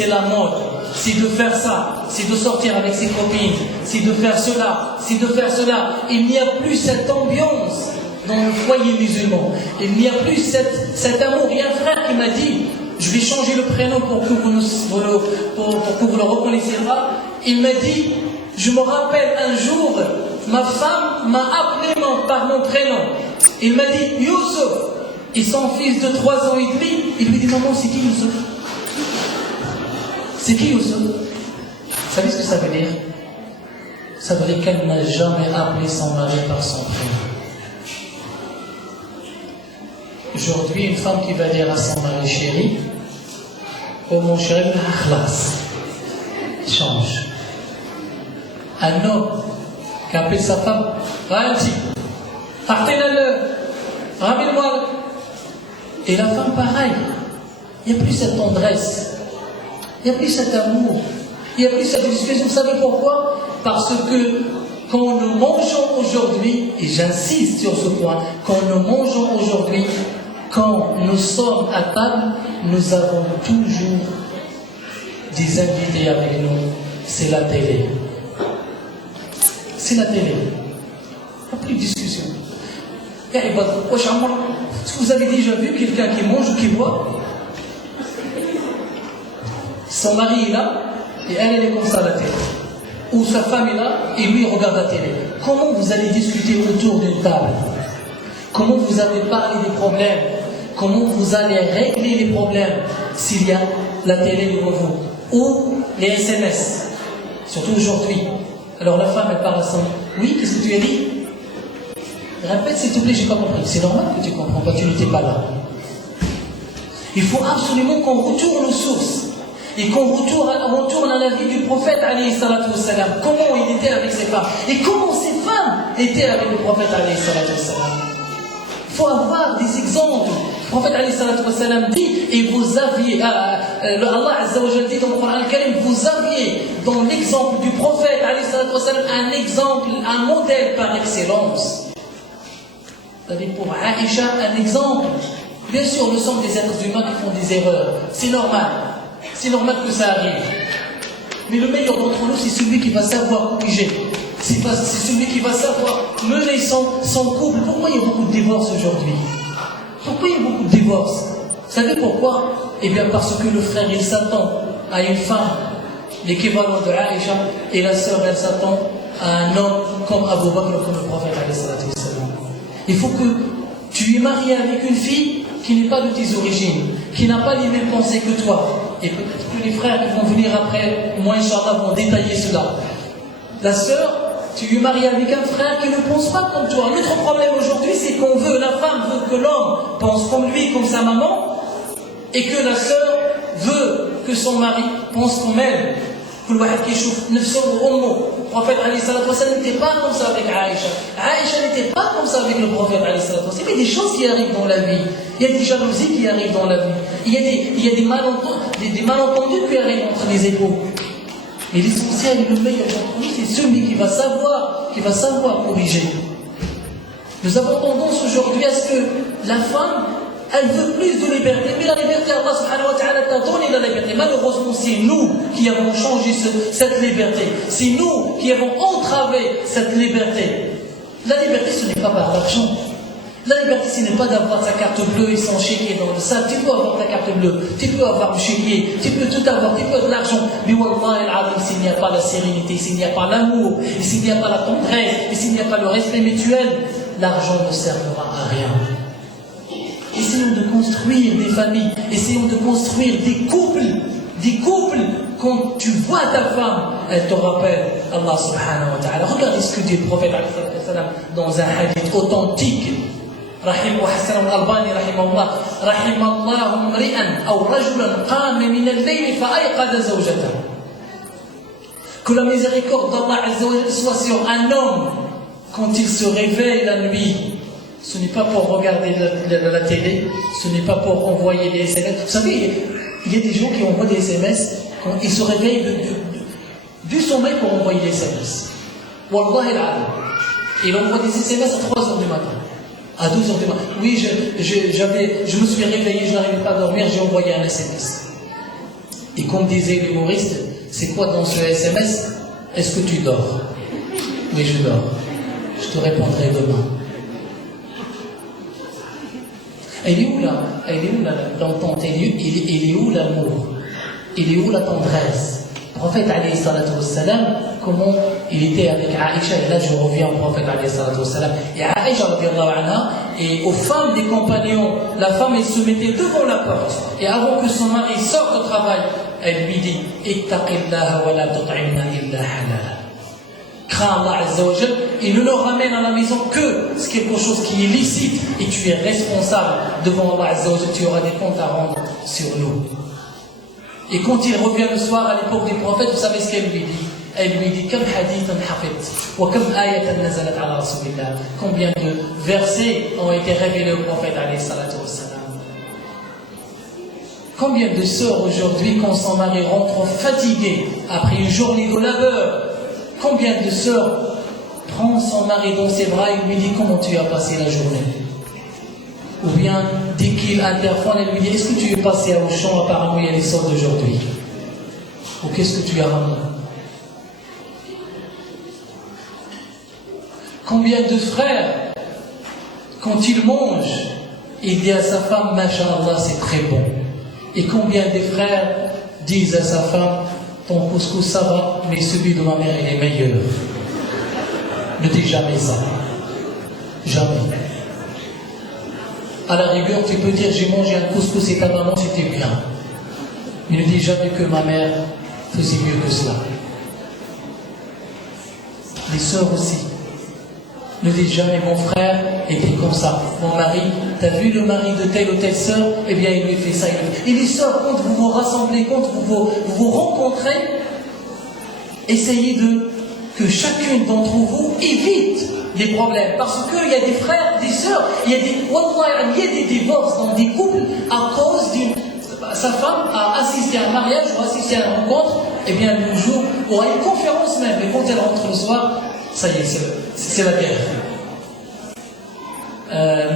la mode. C'est de faire ça, c'est de sortir avec ses copines, c'est de faire cela, c'est de faire cela. Il n'y a plus cette ambiance dans le foyer musulman. Il n'y a plus cet amour. Il y a un frère qui m'a dit, je vais changer le prénom pour que vous le reconnaissiez pas. Il m'a dit, Je me rappelle un jour, ma femme m'a appelé par mon prénom. Il m'a dit Youssouf. Et son fils de 3 ans et demi, il lui dit maman, c'est qui Youssouf? C'est qui Youssouf? Vous savez ce que ça veut dire? Ça veut dire qu'elle n'a jamais appelé son mari par son prénom. Aujourd'hui, une femme qui va dire à son mari chéri, oh mon chéri, classe, change. Un homme qui appelle sa femme, Ranti, ramène-moi. Et la femme, pareil. Il n'y a plus cette tendresse, il n'y a plus cet amour, il n'y a plus cette discussion. Vous savez pourquoi? Parce que quand nous mangeons aujourd'hui, et j'insiste sur ce point, quand nous mangeons aujourd'hui, quand nous sommes à table, nous avons toujours des invités avec nous. C'est la télé. C'est la télé. Pas plus de discussion. Est-ce que vous avez déjà vu quelqu'un qui mange ou qui boit? Son mari est là, et elle est comme ça à la télé. Ou sa femme est là, et lui il regarde la télé. Comment vous allez discuter autour d'une table? Comment vous allez parler des problèmes? Comment vous allez régler les problèmes s'il y a la télé devant vous? Ou les SMS, surtout aujourd'hui. Alors la femme elle parle à son... Oui, qu'est-ce que tu as dit? Répète s'il te plaît, j'ai pas compris. C'est normal que tu comprends pas, tu n'étais pas là. Il faut absolument qu'on retourne aux sources. Et qu'on retourne à la vie du prophète alayhi salatu wassalam. Comment il était avec ses femmes. Et comment ses femmes étaient avec le prophète alayhi salatu wassalam. Il faut avoir des exemples. Le prophète alayhi salatu wassalam dit, et vous aviez, Allah azza wa jalla dit dans le Coran al-Karim, vous aviez dans l'exemple du prophète alayhi salatu wassalam un exemple, un modèle par excellence. Vous avez pour Aïcha un exemple. Bien sûr, nous sommes des êtres humains qui font des erreurs. C'est normal. C'est normal que ça arrive. Mais le meilleur d'entre nous, c'est celui qui va savoir corriger. C'est celui qui va savoir mener son couple. Pourquoi il y a beaucoup de divorces aujourd'hui? Pourquoi il y a beaucoup de divorces? Vous savez pourquoi? Eh bien parce que le frère, il s'attend à une femme, l'équivalent de Aïcha, et la sœur, elle s'attend à un homme comme Abu Bakr, comme le prophète. Il faut que tu es marié avec une fille qui n'est pas de tes origines, qui n'a pas les mêmes pensées que toi. Et peut-être que les frères qui vont venir après, moi, Inch'Allah, vont détailler cela. La sœur, tu es marié avec un frère qui ne pense pas comme toi. Notre problème aujourd'hui, c'est qu'on veut, la femme veut que l'homme pense comme lui, comme sa maman, et que la sœur veut que son mari pense comme elle. Le prophète n'était pas comme ça avec Aïcha. Aïcha n'était pas comme ça avec le prophète. Il y a des choses qui arrivent dans la vie. Il y a des jalousies qui arrivent dans la vie. Il y a des malentendus qui arrivent entre les époux. Mais l'essentiel et le meilleur d'entre nous, c'est celui qui va savoir corriger. Nous avons tendance aujourd'hui à ce que la femme, elle veut plus de liberté, mais la liberté, Allah subhanahu wa ta'ala t'a donné la liberté. Malheureusement, c'est nous qui avons changé cette liberté. C'est nous qui avons entravé cette liberté. La liberté, ce n'est pas par l'argent. La liberté, ce n'est pas d'avoir sa carte bleue et son chéquier dans le sac. Tu peux avoir ta carte bleue, tu peux avoir le chéquier, tu peux tout avoir, tu peux avoir de l'argent. Mais wallah al-azim, s'il n'y a pas la sérénité, s'il n'y a pas l'amour, et s'il n'y a pas la tendresse, et s'il n'y a pas le respect mutuel, l'argent ne servira à rien. Essayons de construire des familles, essayons de construire des couples. Quand tu vois ta femme, elle te rappelle Allah subhanahu wa ta'ala. Regardez ce que dit le prophète dans un hadith authentique. رحم وحسن الألباني رحمه الله رحم الله امرئا أو رجلا قام من الليل فأيقظ زوجته. Que la miséricorde d'Allah soit sur un homme quand il se réveille la nuit. Ce n'est pas pour regarder la télé, ce n'est pas pour envoyer des SMS. Vous savez, il y a des gens qui envoient des SMS quand ils se réveillent du sommeil pour envoyer des SMS. Wallah al-alim. Il envoie des SMS à 3h du matin. À 12h du matin. Oui, je me suis réveillé, je n'arrivais pas à dormir, j'ai envoyé un SMS. Et comme disait l'humoriste, c'est quoi dans ce SMS? Est-ce que tu dors? Oui, je dors. Je te répondrai demain. Elle est où l'entente? Il est où l'amour? Il est où la tendresse? Le prophète alayhi salatu wassalam, comment il était avec Aïcha. Et là, je reviens au prophète alayhi salatu wassalam. Et Aïcha, radiallahu anha, et aux femmes des compagnons, la femme, elle se mettait devant la porte. Et avant que son mari sorte au travail, elle lui dit Ittaqillaha wa la tut'imna illa halala. Crains Allah Azza wa Jal, et ne le ramène à la maison que c'est quelque chose qui est licite, et tu es responsable devant Allah Azza wa Jal, tu auras des comptes à rendre sur nous. Et quand il revient le soir à l'époque des prophètes, vous savez ce qu'elle lui dit? Elle lui dit Kam hadithan hafid wa kam ayatan nazalat ala rasulillah. Combien de versets ont été révélés au prophète alayhi salatu wassalam. Combien de sœurs aujourd'hui, quand son mari rentre fatigué après une journée de labeur, combien de sœurs prend son mari dans ses bras et lui dit comment tu as passé la journée? Ou bien, dès qu'il interphone, elle lui dit est-ce que tu es passé à Auchan, apparemment il y a les soldes d'aujourd'hui? Ou qu'est-ce que tu as ramené? Combien de frères, quand ils mangent, il dit à sa femme Masha'Allah, c'est très bon. Et combien de frères disent à sa femme ton couscous ça va, mais celui de ma mère il est meilleur. Ne dis jamais ça. Jamais. À la rigueur, tu peux dire j'ai mangé un couscous et ta maman c'était bien. Mais ne dis jamais que ma mère faisait mieux que cela. Les sœurs aussi. Ne dites jamais mon frère était comme ça. Mon mari, t'as vu le mari de telle ou telle sœur? Eh bien il lui fait ça. Et les sœurs, quand vous vous rassemblez, quand vous vous rencontrez, essayez que chacune d'entre vous évite des problèmes. Parce qu'il y a des frères, des sœurs, il y a des divorces dans des couples à cause d'une... Sa femme a assisté à un mariage ou assisté à une rencontre, et bien le jour, ou à une conférence même, mais quand elle rentre le soir, ça y est, c'est la guerre.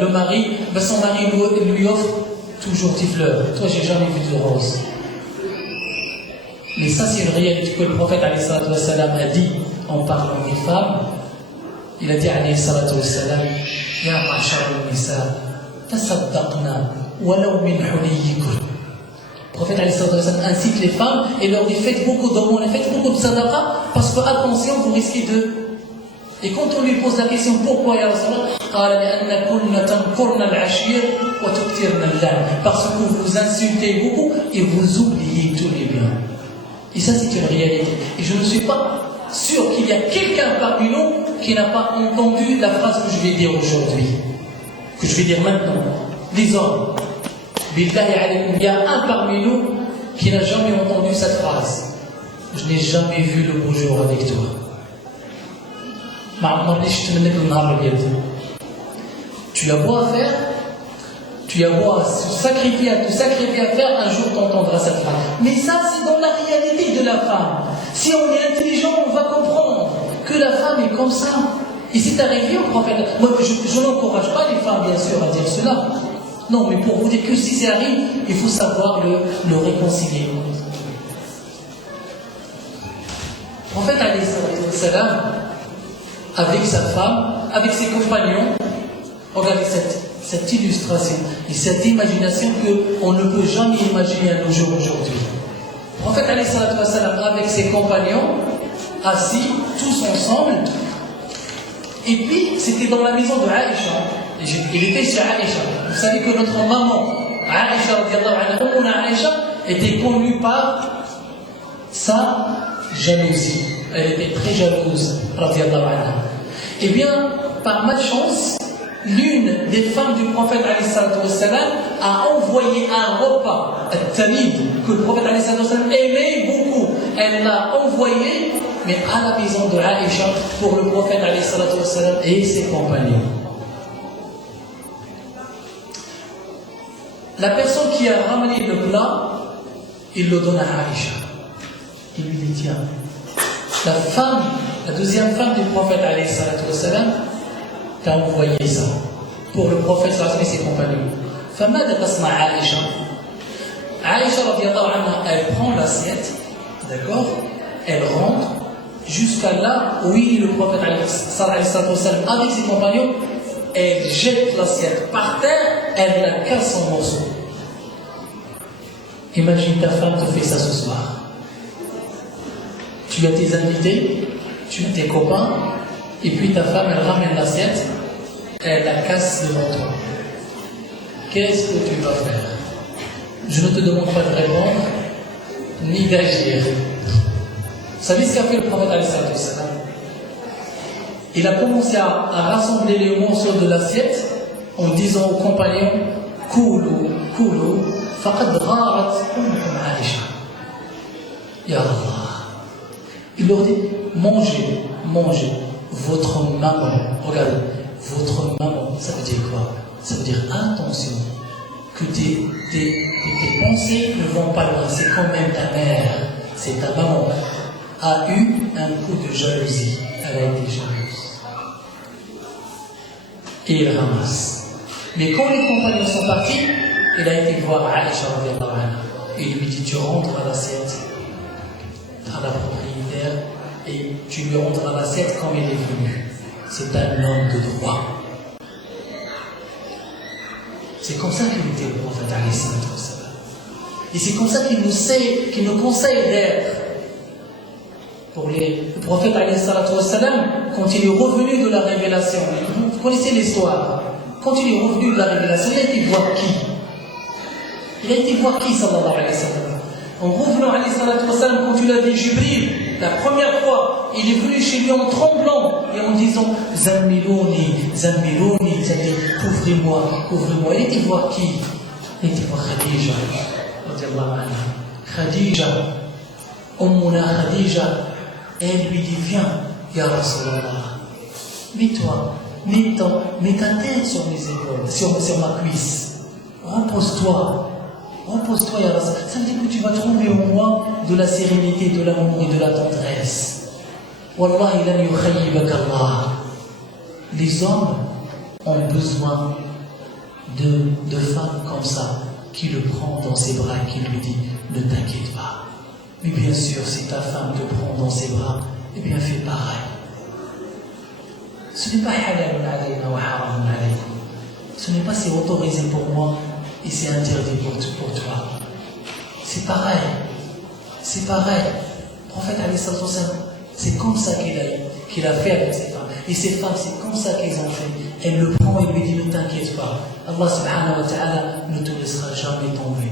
Le mari, son mari lui offre toujours des fleurs. Toi, j'ai jamais vu de rose. Mais ça, c'est une réalité que le prophète alayhi salatu wassalam a dit en parlant des femmes. Il a dit alayhi salatu wassalam Ya ma'ashar al-nisa, tasaddaqna walau min huliyikum. Le prophète alayhi salatu wassalam incite les femmes et leur dit faites beaucoup d'aumônes, faites beaucoup de sadaqa, parce que attention, vous risquez de... Et quand on lui pose la question pourquoi ya Rasulullah, parce que vous insultez beaucoup et vous oubliez tous les biens. Et ça c'est une réalité. Et je ne suis pas sûr qu'il y a quelqu'un parmi nous qui n'a pas entendu la phrase que je vais dire aujourd'hui, que je vais dire maintenant. Les hommes, billahi alayhim, il y a un parmi nous qui n'a jamais entendu cette phrase. Je n'ai jamais vu le beau jour avec toi. Tu as beau à faire, tu as beau à te sacrifier à faire, un jour tu entendras cette phrase. Mais ça c'est dans la réalité de la femme. Si on est intelligent, on va comprendre que la femme est comme ça. Et c'est arrivé au prophète. Moi je n'encourage pas les femmes bien sûr à dire cela. Non, mais pour vous dire que si ça arrive, il faut savoir le réconcilier. Le prophète alayhi salam, avec sa femme, avec ses compagnons, regardez cette illustration et cette imagination qu'on ne peut jamais imaginer à nos jours aujourd'hui. Le prophète alayhi salatu wassalam, avec ses compagnons, assis, tous ensemble, et puis c'était dans la maison de Aïcha. Il était chez Aïcha. Vous savez que notre maman, Aïcha, était connue par sa jalousie. Elle était très jalouse, radiallahu anha. Eh bien, par malchance, l'une des femmes du prophète alayhi salatu wassalam a envoyé un repas, al-tamid, que le prophète alayhi salatu wassalam aimait beaucoup. Elle l'a envoyé, mais à la maison de Aïcha, pour le prophète alayhi salatu wassalam et ses compagnons. La personne qui a ramené le plat, il le donne à Aïcha. Il lui dit tiens. La deuxième femme du prophète alayhi salatu wassalam t'a envoyé ça pour le prophète sallallahu alayhi wa sallam et ses compagnons. فماذا تصنع عائشة؟ Aïcha radiallahu anha, elle prend l'assiette, d'accord? Elle rentre jusqu'à là où il est le prophète alayhi salatu wassalam avec ses compagnons. Elle jette l'assiette par terre, elle la casse en morceaux. Imagine ta femme te fait ça ce soir. Tu as tes invités, tu as tes copains, et puis ta femme, elle ramène l'assiette, elle la casse devant toi. Qu'est-ce que tu vas faire? Je ne te demande pas de répondre, ni d'agir. Vous savez ce qu'a fait le prophète alayhi salatu wassalam? Il a commencé à rassembler les morceaux de l'assiette en disant aux compagnons, Koulou, Koulou, faqad gharat ummukum Aïcha. Ya Allah. Il leur dit, mangez, mangez. Votre maman, regardez, votre maman, ça veut dire quoi? Ça veut dire attention, que tes pensées ne vont pas loin, c'est quand même ta mère, c'est ta maman, a eu un coup de jalousie, elle a été jalouse. Et il ramasse. Mais quand les compagnons sont partis, il a été voir Aïcha radiallahu anha, et il lui dit, tu rentres à l'assiette, à la propriétaire, et tu lui rendras l'assiette comme il est venu. C'est un homme de droit. C'est comme ça qu'il était le prophète alayhi salatu wassalam. Et c'est comme ça qu'il nous conseille d'être. Pour le prophète alayhi salatu wassalam, quand il est revenu de la révélation, vous connaissez l'histoire, quand il est revenu de la révélation, il a été voir qui? Il a été voir qui, sallallahu alayhi wa sallam? En revenant alayhi salatu wassalam, quand il a vu Jibril, la première fois, il est venu chez lui en tremblant et en disant Zammilouni, Zammilouni, c'est-à-dire couvrez-moi, couvrez-moi. Il était voir qui? Il était voir Khadija, radiallahu anha. Khadija, Ummuna Khadija, elle lui dit viens, Ya Rasulallah, mets-toi, mets ta tête sur mes épaules, sur ma cuisse, repose-toi. Repose-toi, Ya Rasul. Ça veut dire que tu vas trouver en moi de la sérénité, de l'amour et de la tendresse. Wallahi lan yukhayyibaka Allah. Les hommes ont besoin de femmes comme ça, qui le prend dans ses bras et qui lui dit ne t'inquiète pas. Mais bien sûr, si ta femme te prend dans ses bras, eh bien fais pareil. Ce n'est pas halal alayna wa haram alaykum. Ce n'est pas c'est autorisé pour moi et c'est interdit pour toi. C'est pareil. C'est pareil. Le prophète alayhi salatu wassalam, c'est comme ça qu'il a fait avec ses femmes. Et ces femmes, c'est comme ça qu'elles ont fait. Elle le prend et lui dit ne t'inquiète pas. Allah subhanahu wa ta'ala ne te laissera jamais tomber.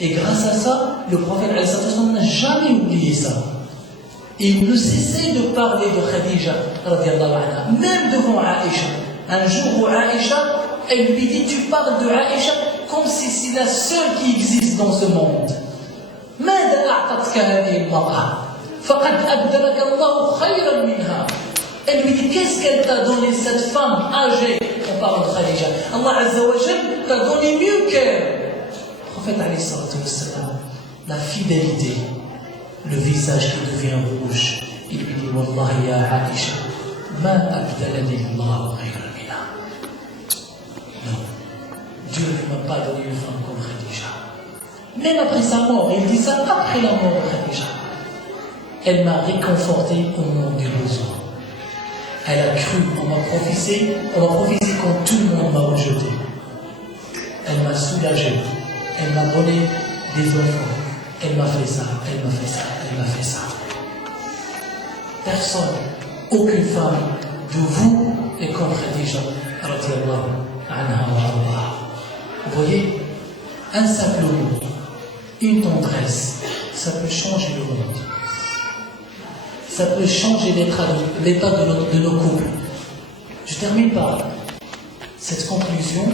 Et grâce à ça, le prophète alayhi salatu wassalam n'a jamais oublié ça. Et il ne cessait de parler de Khadija, radiallahu anha, même devant Aïcha. Un jour où Aïcha, elle lui dit, tu parles de Aïcha comme si c'est la seule qui existe dans ce monde. ماذا أعطتك هذه المرأة؟ فقد أبدلك الله خيرا منها. Elle lui dit, qu'est-ce qu'elle t'a donné, cette femme âgée? On parle de Khadija. Allah Azza wa Jal t'a donné mieux qu'elle. Le prophète alayhi salatu wassalam, la fidélité, le visage qui devient rouge. Il lui dit, Wallahi ya Aïcha, ma abdalani Allah khayran minha. Non, Dieu ne m'a pas donné une femme comme Khadija. Même après sa mort, il dit ça après la mort de Khadija. Elle m'a réconforté au moment du besoin. Elle a cru, on m'a prophétisé quand tout le monde m'a rejeté. Elle m'a soulagé, elle m'a donné des enfants, elle m'a fait ça, elle m'a fait ça, elle m'a fait ça. Personne, aucune femme de vous est comme Khadija, radiallahu anha wa Allah. Vous voyez, un simple mot, une tendresse, ça peut changer le monde. Ça peut changer l'état de nos couples. Je termine par cette conclusion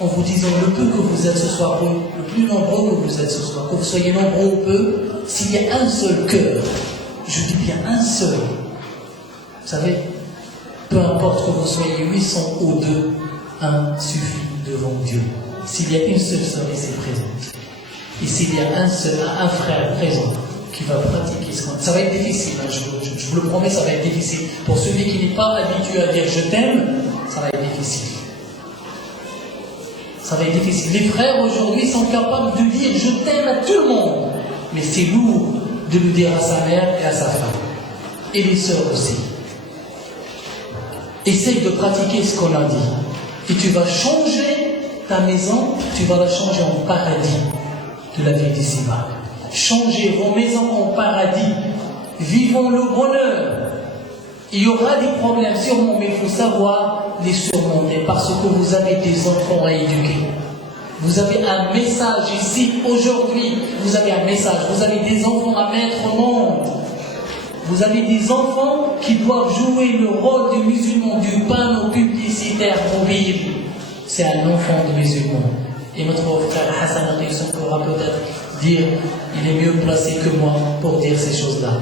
en vous disant le peu que vous êtes ce soir, le plus nombreux que vous êtes ce soir, que vous soyez nombreux ou peu, s'il y a un seul cœur, je dis bien un seul, vous savez, peu importe que vous soyez 800 ou 2, un suffit devant Dieu. S'il y a une seule sœur ici présente, et s'il y a un frère présent, qui va pratiquer ce qu'on... Ça va être difficile, hein, je vous le promets, ça va être difficile. Pour celui qui n'est pas habitué à dire je t'aime, ça va être difficile. Ça va être difficile. Les frères aujourd'hui sont capables de dire je t'aime à tout le monde, mais c'est lourd de le dire à sa mère et à sa femme. Et les sœurs aussi. Essaye de pratiquer ce qu'on a dit. Et tu vas changer ta maison, tu vas la changer en paradis de la vie d'ici-bas. Changez vos maisons en paradis vivons le bonheur. Il y aura des problèmes sûrement, mais il faut savoir les surmonter parce que vous avez des enfants à éduquer. Vous avez un message ici, aujourd'hui, vous avez un message, vous avez des enfants à mettre au monde. Vous avez des enfants qui doivent jouer le rôle de musulmans, du panneau publicitaire mobile. C'est un enfant de musulman. Et notre frère Hassan Aqilson pourra peut-être dire, il est mieux placé que moi pour dire ces choses-là.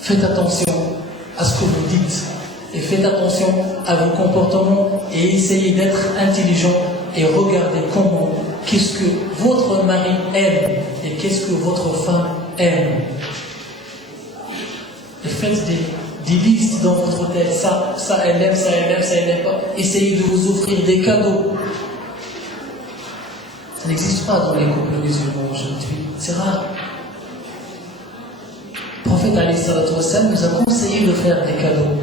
Faites attention à ce que vous dites et faites attention à vos comportements et essayez d'être intelligent et regardez comment, qu'est-ce que votre mari aime et qu'est-ce que votre femme aime. Et faites des listes dans votre tête, ça elle aime, ça elle aime, ça elle aime pas. Essayez de vous offrir des cadeaux. Ça n'existe pas dans les couples musulmans aujourd'hui, c'est rare. Le prophète alayhi salatu wassalam nous a conseillé de faire des cadeaux,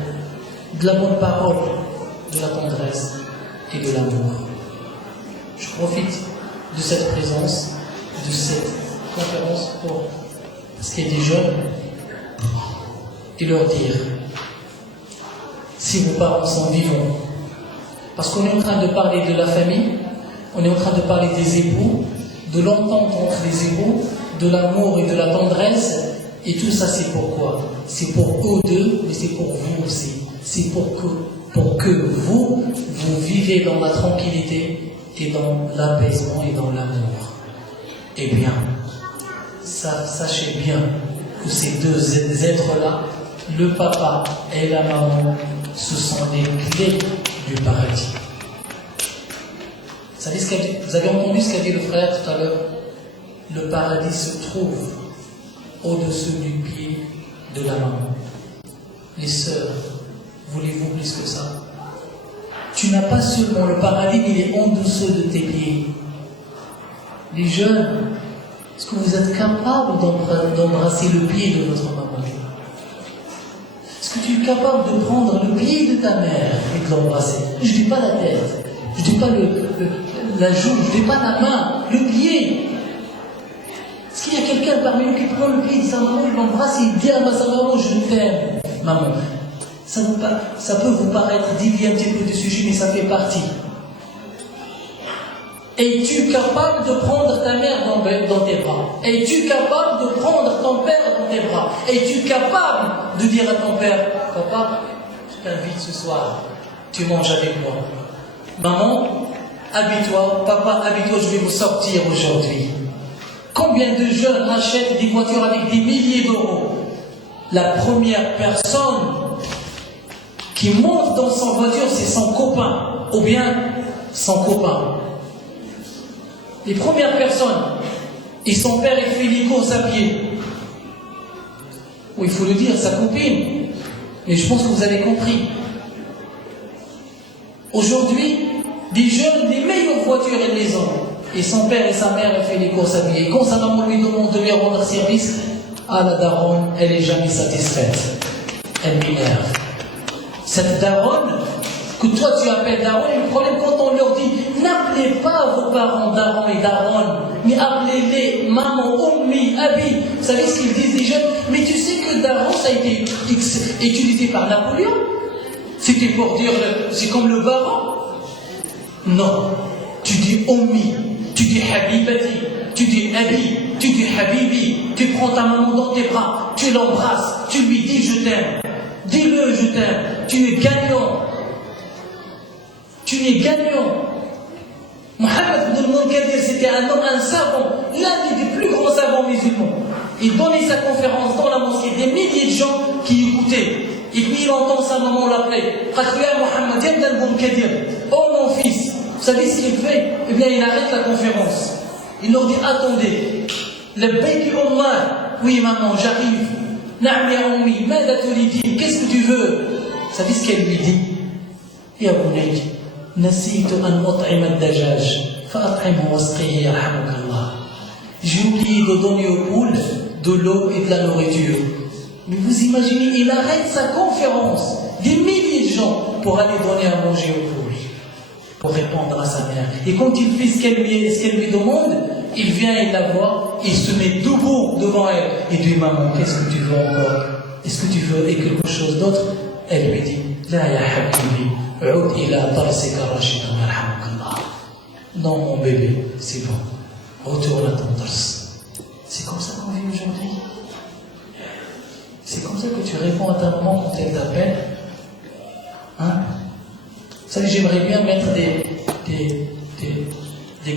de la bonne parole, de la tendresse et de l'amour. Je profite de cette présence, de cette conférence parce qu'il y a des jeunes, et leur dire, si vos parents sont vivants, parce qu'on est en train de parler de la famille, on est en train de parler des époux, de l'entente entre les époux, de l'amour et de la tendresse, et tout ça c'est pourquoi? C'est pour eux deux, mais c'est pour vous aussi. C'est pour que vous vivez dans la tranquillité et dans l'apaisement et dans l'amour. Eh bien, sachez bien que ces deux êtres-là, le papa et la maman, ce sont les clés du paradis. Vous avez entendu ce qu'a dit le frère tout à l'heure? Le paradis se trouve au-dessus du pied de la maman. Les sœurs, voulez-vous plus que ça? Tu n'as pas seulement le paradis, mais il est en dessous de tes pieds. Les jeunes, est-ce que vous êtes capables d'embrasser le pied de votre maman? Est-ce que tu es capable de prendre le pied de ta mère et de l'embrasser? Je ne dis pas la tête, je ne dis pas la joue, je ne dis pas la main, le pied. Est-ce qu'il y a quelqu'un parmi nous qui prend le pied de sa maman, il l'embrasse et il dit à sa maman, je t'aime, maman? Ça peut vous paraître dévié un petit peu du sujet, mais ça fait partie. Es-tu capable de prendre ta mère dans tes bras? Es-tu capable de prendre ton père dans tes bras? Es-tu capable de dire à ton père, papa, je t'invite ce soir, tu manges avec moi? Maman, habille-toi, papa, habille-toi, je vais vous sortir aujourd'hui. Combien de jeunes achètent des voitures avec des milliers d'euros? La première personne qui monte dans son voiture, c'est son copain, ou bien son copain. Les premières personnes, et son père il fait les courses à pied. Ou il faut le dire, sa copine. Mais je pense que vous avez compris. Aujourd'hui, des jeunes, des meilleures voitures et maisons. Et son père et sa mère il fait les courses à pied. Et quand sa maman lui demande de lui rendre service, ah la daronne, elle n'est jamais satisfaite. Elle m'énerve. Cette daronne, que toi tu appelles daronne, et le problème quand on leur dit, n'appelez pas vos parents daron et daronne, mais appelez-les maman, ommi, abi. Vous savez ce qu'ils disent les jeunes? Mais tu sais que daron, ça a été utilisé par Napoléon. C'était pour dire, c'est comme le baron. Non, tu dis ommi, tu dis habibati, tu dis abi, tu dis habibi, tu prends ta maman dans tes bras, tu l'embrasses, tu lui dis je t'aime. Dis-le, je t'aime. Tu es gagnant. Tu es gagnant. Mohamed ibn al-Munkadir, c'était un homme, un savant, l'un des plus grands savants musulmans. Il donnait sa conférence dans la mosquée, des milliers de gens qui écoutaient. Et puis il entend sa maman l'appeler. Mohamed ibn al-Munkadir, oh mon fils, vous savez ce qu'il fait? Eh bien, il arrête la conférence. Il leur dit, attendez, labbayk Allah, oui maman, j'arrive. Qu'est-ce que tu veux? Vous savez ce qu'elle lui dit? Ya bunay, nasitu an ut'ima ad-dajaj, fa'at'imhu wasqihi yarhamukallah. J'ai oublié de donner aux poules de l'eau et de la nourriture. Mais vous imaginez, il arrête sa conférence, des milliers de gens, pour aller donner à manger aux poules, pour répondre à sa mère. Et quand il fait ce qu'elle lui demande, il vient, il la voit, il se met debout devant elle. Il dit, maman, qu'est-ce que tu veux encore? Est-ce que tu veux et quelque chose d'autre? Elle lui dit, La ya habibi, ud ila tarsika rashidan yarhamukallah. Non, mon bébé, c'est bon. Retourne à ton tars. C'est comme ça qu'on vit aujourd'hui. C'est comme ça que tu réponds à ta maman quand elle t'appelle. Hein? Vous savez, j'aimerais bien mettre des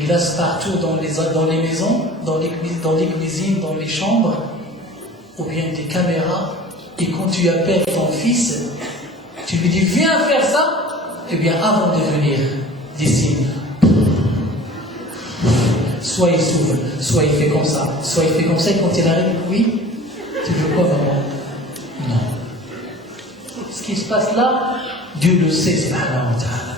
glaces partout dans les maisons, dans les cuisines, dans les chambres, ou bien des caméras. Et quand tu appelles ton fils, tu lui dis viens faire ça, eh bien avant de venir, des signes. Soit il s'ouvre, soit il fait comme ça, soit il fait comme ça, et quand il arrive, oui, tu veux quoi maman? Non. Ce qui se passe là, Dieu le sait, subhanahu wa ta'ala.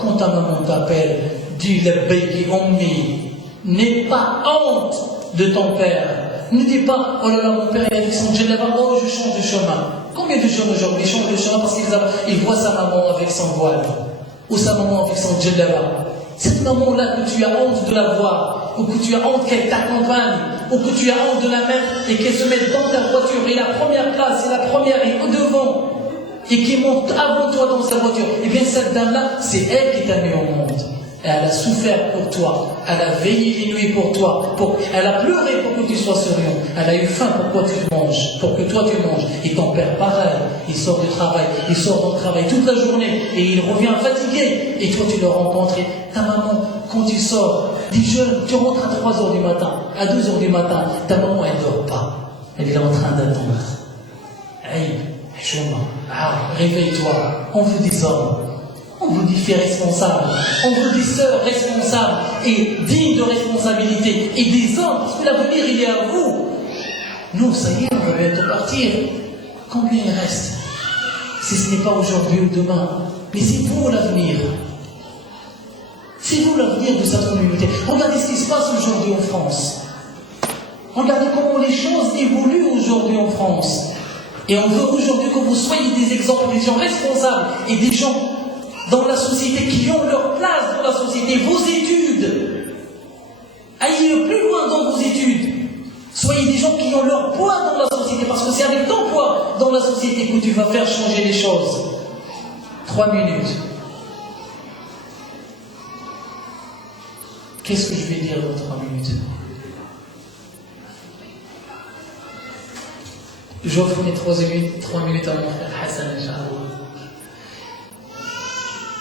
Quand ta maman t'appelle, dis labbayki ummi, n'aie pas honte de ton père. Ne dis pas, oh là là, mon père il a fait son djellaba, oh je change de chemin. Combien de jeunes aujourd'hui changent de chemin parce qu'ils voient sa maman avec son voile ou sa maman avec son djellaba? Cette maman-là que tu as honte de la voir, ou que tu as honte qu'elle t'accompagne, ou que tu as honte de la mettre et qu'elle se mette dans ta voiture et la première place, et la première est au devant, et qui monte avant toi dans sa voiture, et bien cette dame-là, c'est elle qui t'a mis au monde. Et elle a souffert pour toi, elle a veillé les nuits pour toi, elle a pleuré pour que tu sois souriant, elle a eu faim pour que tu manges, pour que toi tu manges. Et ton père pareil, il sort du travail, il sort dans le travail toute la journée, et il revient fatigué, et toi tu le rencontres. Et ta maman, quand tu sors, dis jeune, tu rentres à 3h du matin, à 2h du matin, ta maman elle dort pas, elle est là en train d'attendre. Hey, réveille-toi, on veut des hommes. On veut des filles responsables, on veut des sœurs responsables et dignes de responsabilité, et des hommes, parce que l'avenir il est à vous. Nous, ça y est, on va bientôt partir. Combien il reste? Si ce n'est pas aujourd'hui ou demain, mais c'est vous l'avenir. C'est vous l'avenir de cette communauté. Regardez ce qui se passe aujourd'hui en France. Regardez comment les choses évoluent aujourd'hui en France. Et on veut aujourd'hui que vous soyez des exemples, des gens responsables et des gens dans la société, qui ont leur place dans la société. Vos études, allez le plus loin dans vos études. Soyez des gens qui ont leur poids dans la société, parce que c'est avec ton poids dans la société que tu vas faire changer les choses. 3 minutes. Qu'est-ce que je vais dire dans 3 minutes? J'offre mes 3 minutes à mon frère Hassan, Inch'Allah.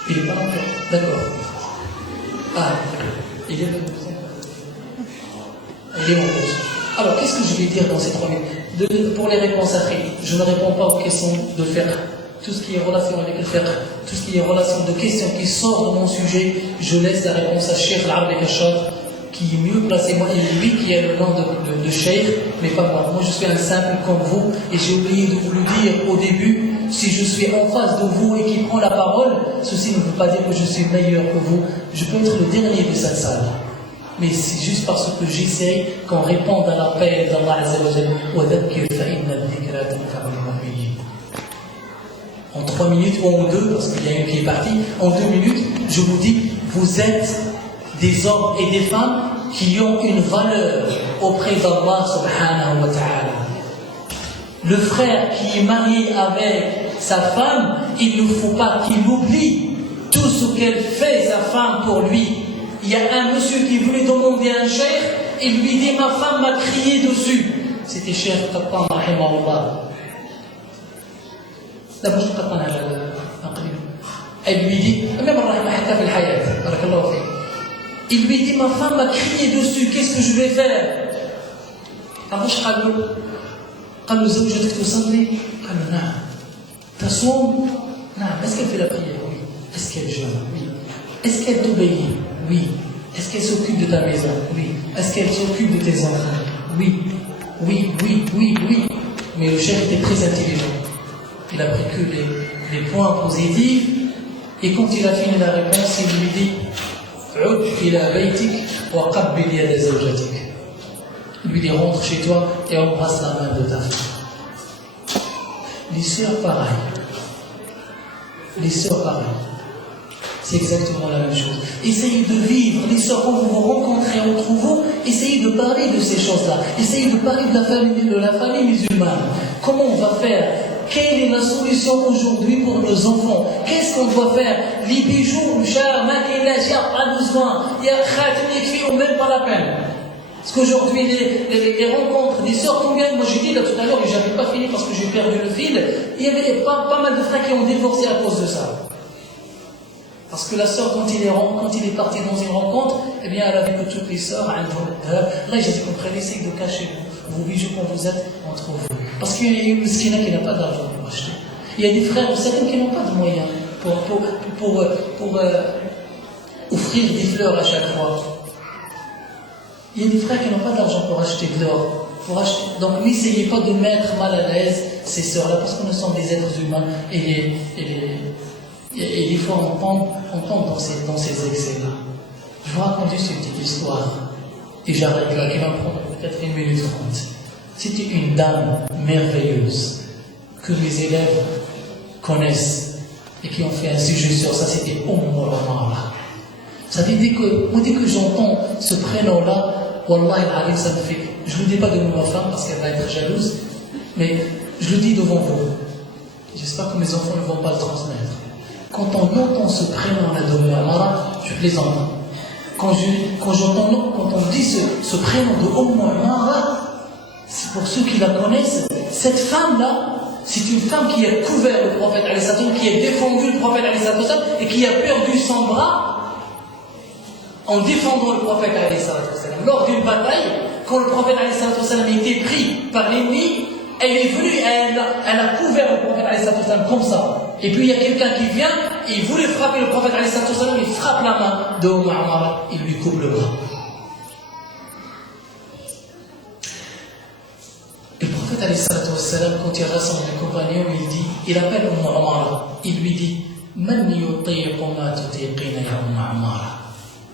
Il n'est pas encore. D'accord. Ah, il est là. Il est en pause. Alors, qu'est-ce que je vais dire dans ces 3 minutes? Pour les réponses après, je ne réponds pas aux questions de faire tout ce qui est relation avec le faire, tout ce qui est relation de questions qui sort de mon sujet. Je laisse la réponse à Cheikh Al-Abd Kachad, qui est mieux placé, moi, et lui qui a le nom de Cheikh, mais pas moi. Moi, je suis un simple comme vous, et j'ai oublié de vous le dire au début. Si je suis en face de vous et qui prend la parole, ceci ne veut pas dire que je suis meilleur que vous. Je peux être le dernier de cette salle. Mais c'est juste parce que j'essaie qu'on réponde à l'appel d'Allah Azza wa Jalla. En 3 minutes ou en 2, parce qu'il y a une qui est partie, en 2 minutes, je vous dis, vous êtes des hommes et des femmes qui ont une valeur auprès d'Allah subhanahu wa ta'ala. Le frère qui est marié avec sa femme, il ne faut pas qu'il oublie tout ce qu'elle fait sa femme pour lui. Il y a un monsieur qui voulait demander un cheikh, et lui dit ma femme m'a crié dessus. C'était Cheikh Qattan rahimahullah. Elle lui dit, il lui dit ma femme m'a crié dessus, qu'est-ce que je vais faire? قال له زوجتك تصلي؟ قال له نعم. تصوم؟ نعم. Est-ce qu'elle fait la prière? Oui. Est-ce qu'elle jeûne? Oui. Est-ce qu'elle t'obéit? Oui. Est-ce qu'elle s'occupe de ta maison? Oui. Est-ce qu'elle s'occupe de tes enfants? Oui. Oui, oui, oui, oui. Mais le chef était très intelligent. Il a pris que les points positifs, et quand il a fini la réponse, il lui dit عد إلى بيتك وقبل يد زوجتك. Il lui dit rentre chez toi et embrasse la main de ta femme. Les sœurs pareil. C'est exactement la même chose. Essayez de vivre les sœurs quand vous vous rencontrez entre vous, essayez de parler de ces choses-là. Essayez de parler de la famille musulmane. Comment on va faire? Quelle est la solution aujourd'hui pour nos enfants? Qu'est-ce qu'on doit faire? Les bijoux, le char, il n'y a pas besoin. Il y a khatim, les filles, même pas la peine. Parce qu'aujourd'hui, les rencontres des sœurs, combien? Moi j'ai dit là tout à l'heure, et j'avais pas fini parce que j'ai perdu le fil, il y avait pas mal de frères qui ont divorcé à cause de ça. Parce que la sœur, quand il est parti dans une rencontre, eh bien, elle a vu que toutes les sœurs, là, j'ai dit, comprenez, essayez de cacher vos bijoux quand vous êtes entre vous. Parce qu'il y a une mesquina qui n'a pas d'argent pour acheter. Il y a des frères, certains qui n'ont pas de moyens pour offrir des fleurs à chaque fois. Il y a des frères qui n'ont pas d'argent pour acheter de l'or. Donc, n'essayez pas de mettre mal à l'aise ces sœurs-là, parce que nous sommes des êtres humains et des fois on tombe dans ces excès-là. Je vous raconte juste une petite histoire, et j'arrête là, qui va prendre peut-être 1 minute 30. C'était une dame merveilleuse que les élèves connaissent et qui ont fait un sujet sur ça, c'était Omar. Vous savez, dès que j'entends ce prénom-là, Wallah, ça me fait. Je ne le dis pas devant ma femme parce qu'elle va être jalouse, mais je le dis devant vous. J'espère que mes enfants ne vont pas le transmettre. Quand on entend ce prénom-là de Omar, je plaisante. Quand on dit ce prénom de Omar, c'est pour ceux qui la connaissent, cette femme-là, c'est une femme qui a couvert le prophète, qui a défendu le prophète et qui a perdu son bras en défendant le prophète. Lors d'une bataille, quand le prophète était pris par l'ennemi, elle est venue, elle a couvert le prophète comme ça. Et puis il y a quelqu'un qui vient, et il voulait frapper le prophète, il frappe la main de Omar, il lui coupe le bras. Et le prophète, quand il rassemble les compagnons, il appelle Omar, il lui dit, Man yutiqu ma tutiqina ya Omar.